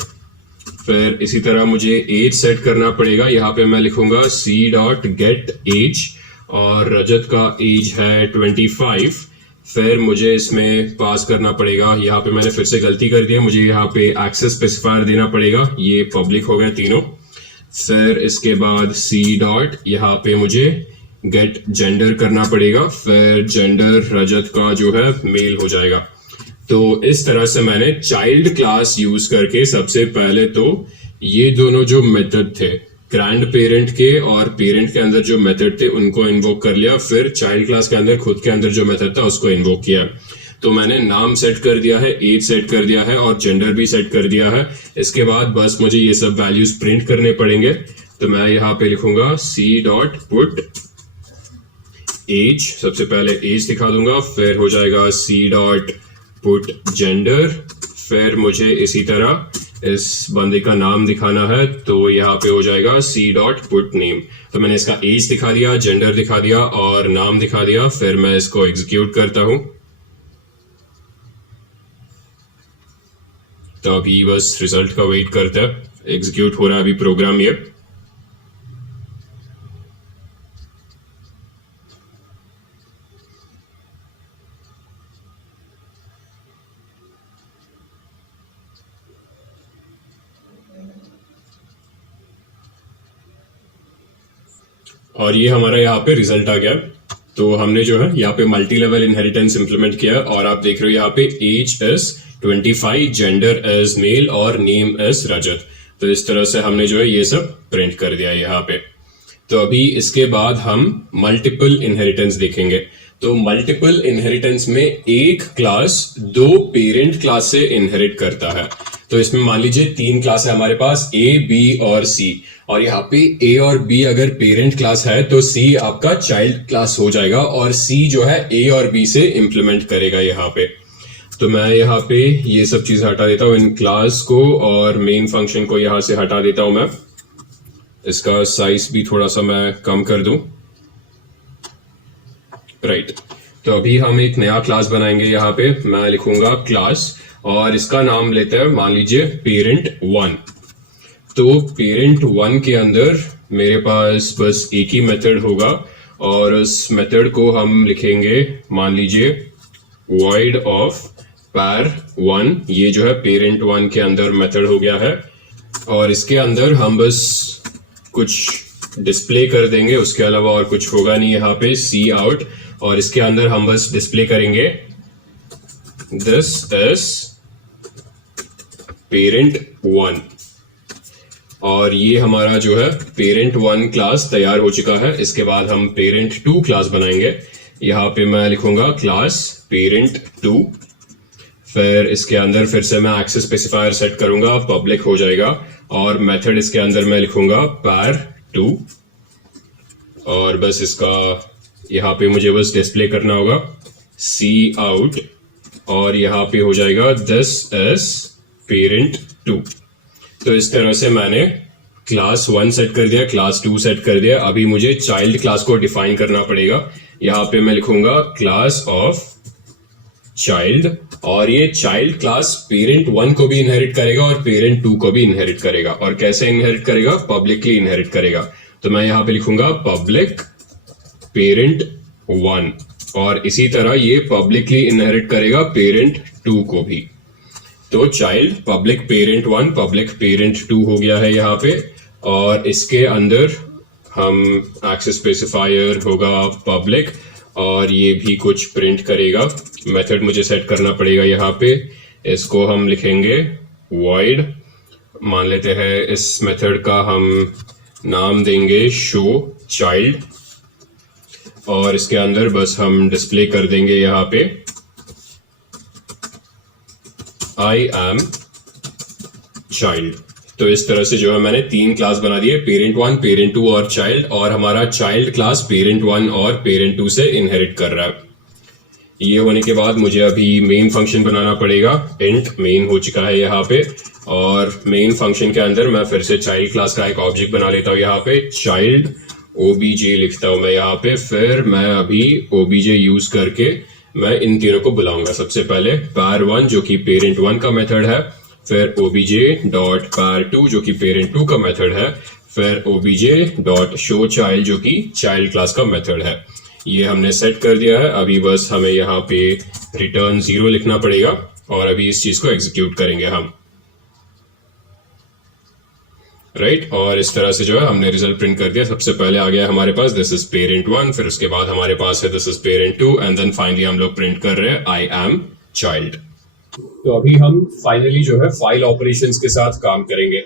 फिर इसी तरह मुझे एज सेट करना पड़ेगा। यहाँ पे मैं लिखूंगा c.getAge और रजत का एज है 25। फिर मुझे इसमें पास करना पड़ेगा, यहाँ पे मैंने फिर से गलती कर दी है, मुझे यहाँ पे एक्सेस स्पेसिफायर देना पड़ेगा, ये पब्लिक हो गया तीनों। फिर इसके बाद यहाँ पे मुझे गेट जेंडर करना पड़ेगा, फिर जेंडर रजत का जो है मेल हो जाएगा। तो इस तरह से मैंने चाइल्ड क्लास यूज करके सबसे पहले तो ये दोनों जो मेथड थे, ग्रैंड पेरेंट के और पेरेंट के अंदर जो मेथड थे उनको इन्वोक कर लिया। फिर चाइल्ड क्लास के अंदर खुद के अंदर जो मेथड था उसको इन्वोक किया। तो मैंने नाम सेट कर दिया है, एज सेट कर दिया है और जेंडर भी सेट कर दिया है। इसके बाद बस मुझे ये सब वैल्यूज प्रिंट करने पड़ेंगे। तो मैं यहाँ पे लिखूंगा c.put एज, सबसे पहले एज दिखा दूंगा, फिर हो जाएगा c.put जेंडर, फिर मुझे इसी तरह इस बंदे का नाम दिखाना है, तो यहाँ पे हो जाएगा c.put name। तो मैंने इसका एज दिखा दिया, जेंडर दिखा दिया और नाम दिखा दिया। फिर मैं इसको एग्जीक्यूट करता हूं। तो अभी बस रिजल्ट का वेट करते हैं, एग्जीक्यूट हो रहा है अभी प्रोग्राम ये। और ये हमारा यहाँ पे रिजल्ट आ गया। तो हमने जो है यहाँ पे मल्टी लेवल इनहेरिटेंस इंप्लीमेंट किया और आप देख रहे हो यहाँ पे age is 25, gender is male और नेम इज रजत। तो इस तरह से हमने जो है ये सब प्रिंट कर दिया यहाँ पे। तो अभी इसके बाद हम मल्टीपल इनहेरिटेंस देखेंगे। तो मल्टीपल इनहेरिटेंस में एक क्लास दो पेरेंट क्लास से इनहेरिट करता है। तो इसमें मान लीजिए तीन क्लास है हमारे पास, ए, बी और सी, और यहाँ पे ए और बी अगर पेरेंट क्लास है तो सी आपका चाइल्ड क्लास हो जाएगा और सी जो है ए और बी से इंप्लीमेंट करेगा यहाँ पे। तो मैं यहाँ पे ये सब चीज हटा देता हूँ, इन क्लास को और मेन फंक्शन को यहाँ से हटा देता हूँ मैं। इसका साइज भी थोड़ा सा मैं कम कर दूं। राइट, तो अभी हम एक नया क्लास बनाएंगे। यहाँ पे मैं लिखूंगा क्लास और इसका नाम लेते हैं मान लीजिए पेरेंट 1। तो पेरेंट 1 के अंदर मेरे पास बस एक ही मेथड होगा और उस मेथड को हम लिखेंगे मान लीजिए void of par1। ये जो है पेरेंट 1 के अंदर मेथड हो गया है और इसके अंदर हम बस कुछ डिस्प्ले कर देंगे, उसके अलावा और कुछ होगा नहीं यहाँ पे। सी आउट, और इसके अंदर हम बस डिस्प्ले करेंगे दिस इज पेरेंट 1। और ये हमारा जो है पेरेंट 1 क्लास तैयार हो चुका है। इसके बाद हम पेरेंट 2 क्लास बनाएंगे। यहाँ पे मैं लिखूंगा क्लास पेरेंट 2। फिर इसके अंदर फिर से मैं एक्सेस स्पेसिफायर सेट करूंगा, पब्लिक हो जाएगा और मेथड इसके अंदर मैं लिखूंगा par2 और बस इसका यहाँ पे मुझे बस डिस्प्ले करना होगा सी आउट और यहाँ पे हो जाएगा दिस इज पेरेंट 2। तो इस तरह से मैंने क्लास 1 सेट कर दिया, क्लास 2 सेट कर दिया। अभी मुझे चाइल्ड क्लास को डिफाइन करना पड़ेगा। यहाँ पे मैं लिखूंगा क्लास ऑफ चाइल्ड और ये चाइल्ड क्लास पेरेंट 1 को भी इनहेरिट करेगा और पेरेंट 2 को भी इनहेरिट करेगा। और कैसे इनहेरिट करेगा? पब्लिकली इनहेरिट करेगा। तो मैं यहाँ पे लिखूंगा पब्लिक पेरेंट 1 और इसी तरह ये पब्लिकली इनहेरिट करेगा पेरेंट 2 को भी। तो child public parent 1 public parent 2 हो गया है यहाँ पे। और इसके अंदर हम एक्सेस स्पेसिफायर होगा पब्लिक और ये भी कुछ प्रिंट करेगा। मेथड मुझे सेट करना पड़ेगा यहाँ पे। इसको हम लिखेंगे void, मान लेते हैं इस मेथड का हम नाम देंगे शो चाइल्ड और इसके अंदर बस हम डिस्प्ले कर देंगे यहाँ पे I am child। तो इस तरह से जो है मैंने 3 क्लास बना दिए, पेरेंट 1 पेरेंट 2 और चाइल्ड। और हमारा चाइल्ड क्लास पेरेंट 1 और पेरेंट 2 से इनहेरिट कर रहा है। ये होने के बाद मुझे अभी मेन फंक्शन बनाना पड़ेगा। इंट मेन हो चुका है यहाँ पे, और मेन फंक्शन के अंदर मैं फिर से चाइल्ड क्लास का एक ऑब्जेक्ट बना लेता हूँ। यहाँ पे चाइल्ड ओबीजे लिखता हूँ मैं यहाँ पे। फिर मैं अभी ओबीजे यूज करके मैं इन तीनों को बुलाऊंगा। सबसे पहले par1 जो कि parent1 का मेथड है, फिर obj डॉट par2 जो कि parent2 का मेथड है, फिर obj डॉट शो चाइल्ड जो कि चाइल्ड क्लास का मेथड है। ये हमने सेट कर दिया है। अभी बस हमें यहाँ पे रिटर्न 0 लिखना पड़ेगा और अभी इस चीज को एग्जीक्यूट करेंगे हम, राइट। और इस तरह से जो है हमने रिजल्ट प्रिंट कर दिया। सबसे पहले आ गया हमारे पास दिस इज parent1, फिर उसके बाद हमारे पास है this is parent2, and then finally हम लोग प्रिंट कर रहे हैं आई एम चाइल्ड। तो अभी हम फाइनली जो है फाइल ऑपरेशंस के साथ काम करेंगे।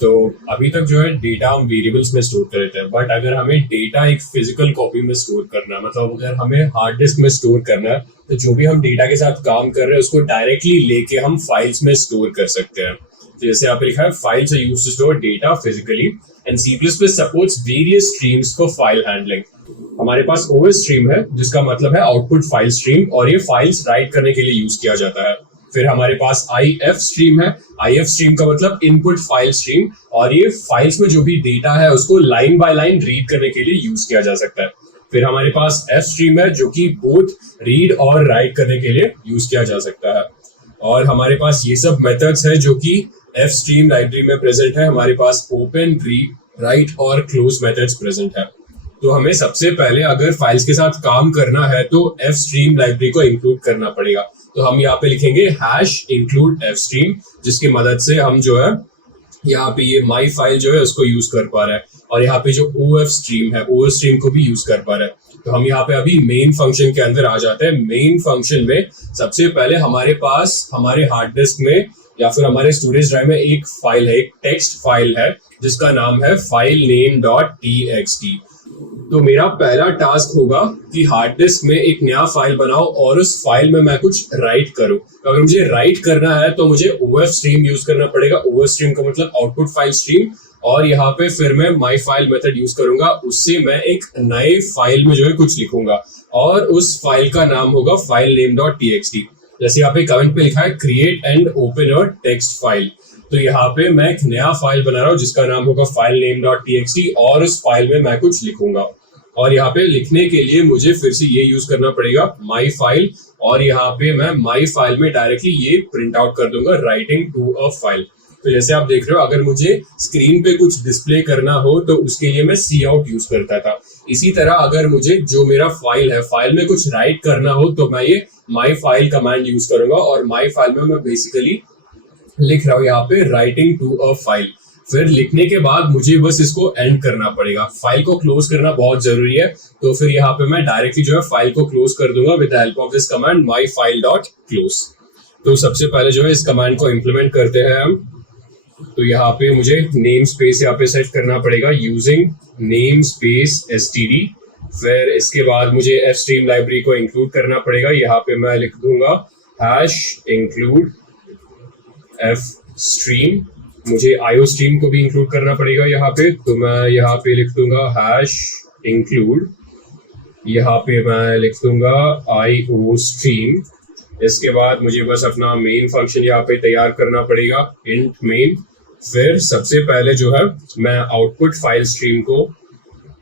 तो अभी तक जो है डेटा हम वेरिएबल्स में स्टोर कर रहे थे, बट अगर हमें डेटा एक फिजिकल कॉपी में स्टोर करना है, मतलब अगर हमें हार्ड डिस्क में स्टोर करना है, तो जो भी हम डेटा के साथ काम कर रहे हैं उसको डायरेक्टली लेके हम फाइल्स में स्टोर कर सकते हैं। तो जैसे यहाँ पे लिखा है files are used to store data physically and C++ supports various streams for file handling. हमारे पास OS स्ट्रीम है जिसका मतलब है आउटपुट फाइल स्ट्रीम, और ये फाइल्स राइट करने के लिए यूज किया जाता है। फिर हमारे पास IF स्ट्रीम है। IF स्ट्रीम का मतलब इनपुट फाइल स्ट्रीम, और ये फाइल्स में जो भी डेटा है उसको लाइन बाय लाइन रीड करने के लिए यूज किया जा सकता है। फिर हमारे पास F स्ट्रीम है जो कि बोथ रीड और राइट करने के लिए यूज किया जा सकता है। और हमारे पास ये सब मेथड्स है जो कि F स्ट्रीम लाइब्रेरी में प्रेजेंट है। हमारे पास ओपन, रीड, राइट और क्लोज मेथड्स प्रेजेंट है। तो हमें सबसे पहले अगर फाइल्स के साथ काम करना है तो F स्ट्रीम लाइब्रेरी को इंक्लूड करना पड़ेगा। तो हम यहाँ पे लिखेंगे #include F स्ट्रीम, जिसकी मदद से हम जो है यहाँ पे ये माई फाइल जो है उसको यूज कर पा रहे हैं, और यहाँ पे जो OF स्ट्रीम है OF स्ट्रीम को भी यूज कर पा रहे हैं। तो हम यहाँ पे अभी मेन फंक्शन के अंदर आ जाते हैं। मेन फंक्शन में सबसे पहले हमारे पास हमारे हार्ड डिस्क में या फिर हमारे स्टोरेज ड्राइव में एक फाइल है, एक टेक्स्ट फाइल है जिसका नाम है filename.txt। तो मेरा पहला टास्क होगा कि हार्ड डिस्क में एक नया फाइल बनाओ और उस फाइल में मैं कुछ राइट करूं। तो अगर मुझे राइट करना है तो मुझे OF स्ट्रीम यूज करना पड़ेगा। OF स्ट्रीम का मतलब आउटपुट फाइल स्ट्रीम, और यहाँ पे फिर मैं माई फाइल मेथड यूज करूंगा। उससे मैं एक नए फाइल में जो है कुछ लिखूंगा और उस फाइल का नाम होगा filename.txt। जैसे यहाँ पे कमेंट पे लिखा है create and open a text file, तो यहाँ पे मैं एक नया फाइल बना रहा हूँ जिसका नाम होगा filename.txt, और उस फाइल में मैं कुछ लिखूंगा। और यहाँ पे लिखने के लिए मुझे फिर से ये यूज करना पड़ेगा माई फाइल, और यहाँ पे मैं माई फाइल में डायरेक्टली ये प्रिंट आउट कर दूंगा राइटिंग टू अ फाइल। तो जैसे आप देख रहे हो, अगर मुझे स्क्रीन पे कुछ डिस्प्ले करना हो तो उसके लिए मैं cout यूज करता था। इसी तरह अगर मुझे जो मेरा फाइल है फाइल में कुछ राइट करना हो तो मैं ये माई फाइल कमांड यूज करूंगा, और माई फाइल में मैं बेसिकली लिख रहा हूँ यहाँ पे राइटिंग टू अ फाइल। फिर लिखने के बाद मुझे बस इसको एंड करना पड़ेगा। फाइल को क्लोज करना बहुत जरूरी है, तो फिर यहाँ पे मैं डायरेक्टली जो है फाइल को क्लोज कर दूंगा with the help of this command myfile.close। तो सबसे पहले जो है इस कमांड को इम्प्लीमेंट करते हैं हम। तो यहाँ पे मुझे नेम स्पेस यहाँ पे सेट करना पड़ेगा यूजिंग नेम स्पेस std। फिर इसके बाद मुझे F स्ट्रीम लाइब्रेरी को इंक्लूड करना पड़ेगा। यहाँ पे मैं लिख दूंगा #include F स्ट्रीम। मुझे IO स्ट्रीम को भी इंक्लूड करना पड़ेगा यहाँ पे, तो मैं यहाँ पे लिख दूंगा #include, यहाँ पे मैं लिख दूंगा IO स्ट्रीम। इसके बाद मुझे बस अपना मेन फंक्शन यहाँ पे तैयार करना पड़ेगा, इंट मेन। फिर सबसे पहले जो है मैं आउटपुट फाइल स्ट्रीम को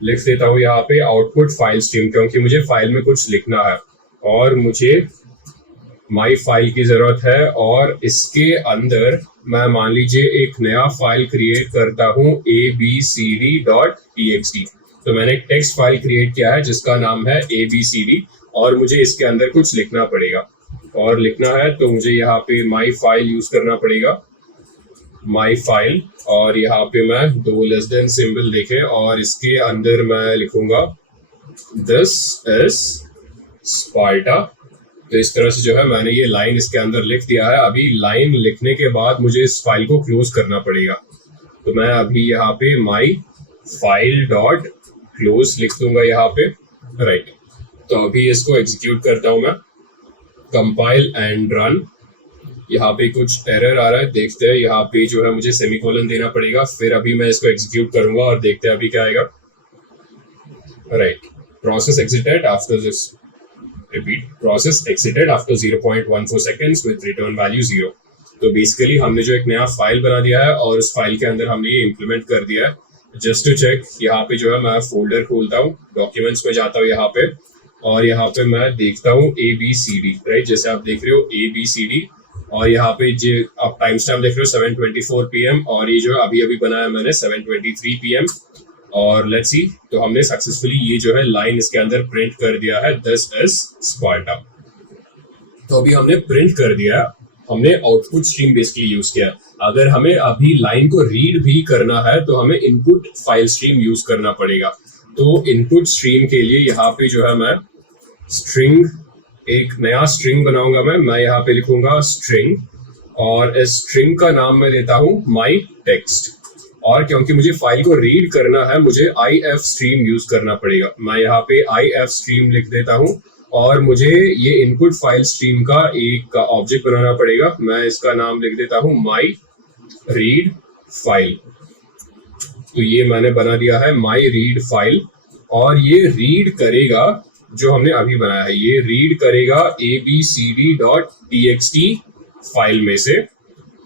लिख देता हूँ यहाँ पे आउटपुट फाइल स्ट्रीम, क्योंकि मुझे फाइल में कुछ लिखना है और मुझे माई फाइल की जरूरत है। और इसके अंदर मैं मान लीजिए एक नया फाइल क्रिएट करता हूँ abcd.txt। तो मैंने एक टेक्स्ट फाइल क्रिएट किया है जिसका नाम है abcd, और मुझे इसके अंदर कुछ लिखना पड़ेगा। और लिखना है तो मुझे यहाँ पे माई फाइल यूज करना पड़ेगा, माई फाइल, और यहाँ पे मैं 2 लेस देन सिंबल देखे और इसके अंदर मैं लिखूंगा दिस इज स्पार्टा। तो इस तरह से जो है मैंने ये लाइन इसके अंदर लिख दिया है। अभी लाइन लिखने के बाद मुझे इस फाइल को क्लोज करना पड़ेगा, तो मैं अभी यहाँ पे माई फाइल डॉट क्लोज लिख दूंगा यहाँ पे, राइट। तो अभी इसको एग्जीक्यूट करता हूँ मैं, कंपाइल एंड रन। यहाँ पे कुछ एरर आ रहा है, देखते हैं। यहाँ पे जो है मुझे सेमीकोलन देना पड़ेगा, फिर अभी मैं इसको एग्जीक्यूट करूंगा और देखते हैं अभी क्या आएगा, right. Process exerted after this repeat process exerted after 0.14 seconds with return value 0। तो बेसिकली हमने जो एक नया फाइल बना दिया है और उस फाइल के अंदर हमने ये इम्प्लीमेंट कर दिया है। जस्ट टू चेक, यहाँ पे जो है मैं फोल्डर खोलता हूँ, डॉक्यूमेंट्स में जाता हूँ यहाँ पे, और यहाँ पे मैं देखता हूँ ABCD, राइट, जैसे आप देख रहे हो ABCD, और यहाँ पे जो आप टाइम स्टैम्प देख रहे हो 7:24 PM, और ये जो अभी अभी बनाया मैंने 7:23 PM। और लेट्स सी, तो हमने सक्सेसफुली ये जो है लाइन इसके अंदर प्रिंट कर दिया है, दिस इज स्पार्टा। तो अभी हमने प्रिंट कर दिया, हमने आउटपुट स्ट्रीम बेसिकली यूज किया। अगर हमें अभी लाइन को रीड भी करना है तो हमें इनपुट फाइल स्ट्रीम यूज करना पड़ेगा। तो इनपुट स्ट्रीम के लिए यहाँ पे जो है मैं स्ट्रिंग, एक नया स्ट्रिंग बनाऊंगा मैं यहाँ पे लिखूंगा स्ट्रिंग, और इस स्ट्रिंग का नाम मैं लेता हूँ माई टेक्स्ट। और क्योंकि मुझे फाइल को रीड करना है, मुझे IF स्ट्रीम यूज करना पड़ेगा। मैं यहाँ पे IF स्ट्रीम लिख देता हूँ, और मुझे ये इनपुट फाइल स्ट्रीम का एक ऑब्जेक्ट बनाना पड़ेगा। मैं इसका नाम लिख देता हूँ माई रीड फाइल। तो ये मैंने बना दिया है माई रीड फाइल, और ये रीड करेगा जो हमने अभी बनाया है, ये रीड करेगा abcd.txt फाइल में से।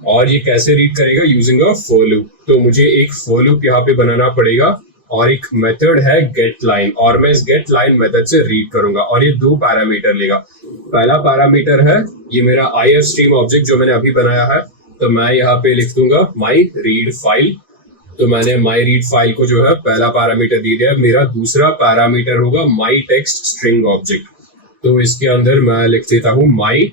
और ये कैसे रीड करेगा? Using a for loop. तो मुझे एक फॉर लूप यहाँ पे बनाना पड़ेगा, और एक मेथड है गेट लाइन, और मैं इस गेट लाइन मेथड से रीड करूंगा, और ये 2 पैरामीटर लेगा। पहला पैरामीटर है ये मेरा IF स्ट्रीम ऑब्जेक्ट जो मैंने अभी बनाया है, तो मैं यहाँ पे लिख दूंगा माई रीड फाइल। तो मैंने माई रीड फाइल को जो है पहला पैरामीटर दे दिया। मेरा दूसरा पैरामीटर होगा माई टेक्स्ट स्ट्रिंग ऑब्जेक्ट। तो इसके अंदर मैं लिख देता हूँ माई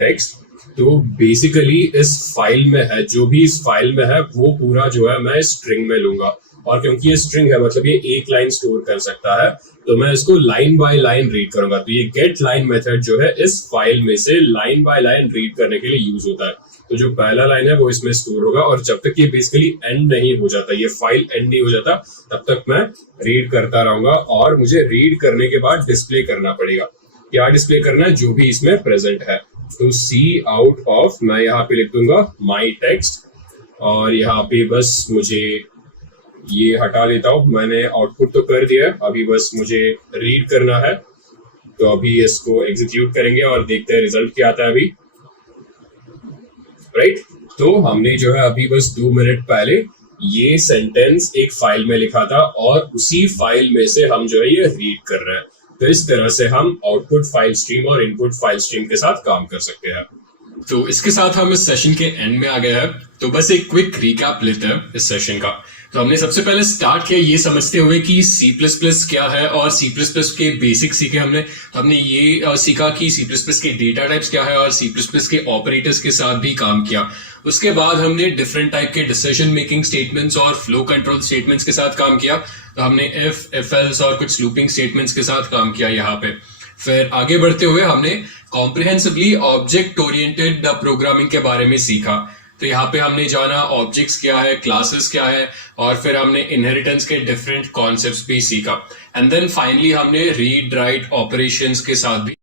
टेक्स्ट। तो बेसिकली इस फाइल में है, जो भी इस फाइल में है वो पूरा जो है मैं स्ट्रिंग में लूंगा, और क्योंकि ये स्ट्रिंग है मतलब ये एक लाइन स्टोर कर सकता है, तो मैं इसको लाइन बाय लाइन रीड करूंगा। तो ये गेट लाइन मेथड जो है इस फाइल में से लाइन बाय लाइन रीड करने के लिए यूज होता है। तो जो पहला लाइन है वो इसमें स्टोर होगा, और जब तक ये बेसिकली एंड नहीं हो जाता, ये फाइल एंड नहीं हो जाता, तब तक मैं रीड करता रहूंगा। और मुझे रीड करने के बाद डिस्प्ले करना पड़ेगा। क्या डिस्प्ले करना है? जो भी इसमें प्रेजेंट है। तो सी आउट ऑफ, मैं यहाँ पे लिख दूंगा माई टेक्स्ट, और यहाँ पे बस मुझे ये हटा लेता हूँ। मैंने आउटपुट तो कर दिया है, अभी बस मुझे रीड करना है। तो अभी इसको एग्जीक्यूट करेंगे और देखते हैं रिजल्ट क्या आता है अभी, राइट। तो हमने जो है अभी बस 2 मिनट पहले ये सेंटेंस एक फाइल में लिखा था, और उसी फाइल में से हम जो है ये रीड कर रहे हैं। तो इस तरह से हम आउटपुट फाइल स्ट्रीम और इनपुट फाइल स्ट्रीम के साथ काम कर सकते हैं। तो इसके साथ हम इस सेशन के एंड में आ गए हैं। तो बस एक क्विक रिकैप लेते हैं इस सेशन का। तो हमने सबसे पहले स्टार्ट किया ये समझते हुए कि C++ क्या है, और C++ के बेसिक सीखे हमने। तो हमने ये सीखा कि C++ के डेटा टाइप्स क्या है, और C++ के ऑपरेटर्स के साथ भी काम किया। उसके बाद हमने डिफरेंट टाइप के डिसीजन मेकिंग स्टेटमेंट्स और फ्लो कंट्रोल स्टेटमेंट्स के साथ काम किया। तो हमने इफ, इफ एल्स और कुछ लूपिंग स्टेटमेंट्स के साथ काम किया यहाँ पे। फिर आगे बढ़ते हुए हमने कॉम्प्रिहेंसिवली ऑब्जेक्ट ओरिएंटेड प्रोग्रामिंग के बारे में सीखा। तो यहाँ पे हमने जाना ऑब्जेक्ट्स क्या है, क्लासेस क्या है, और फिर हमने इनहेरिटेंस के डिफरेंट कॉन्सेप्ट्स भी सीखा। एंड देन फाइनली हमने रीड राइट ऑपरेशंस के साथ भी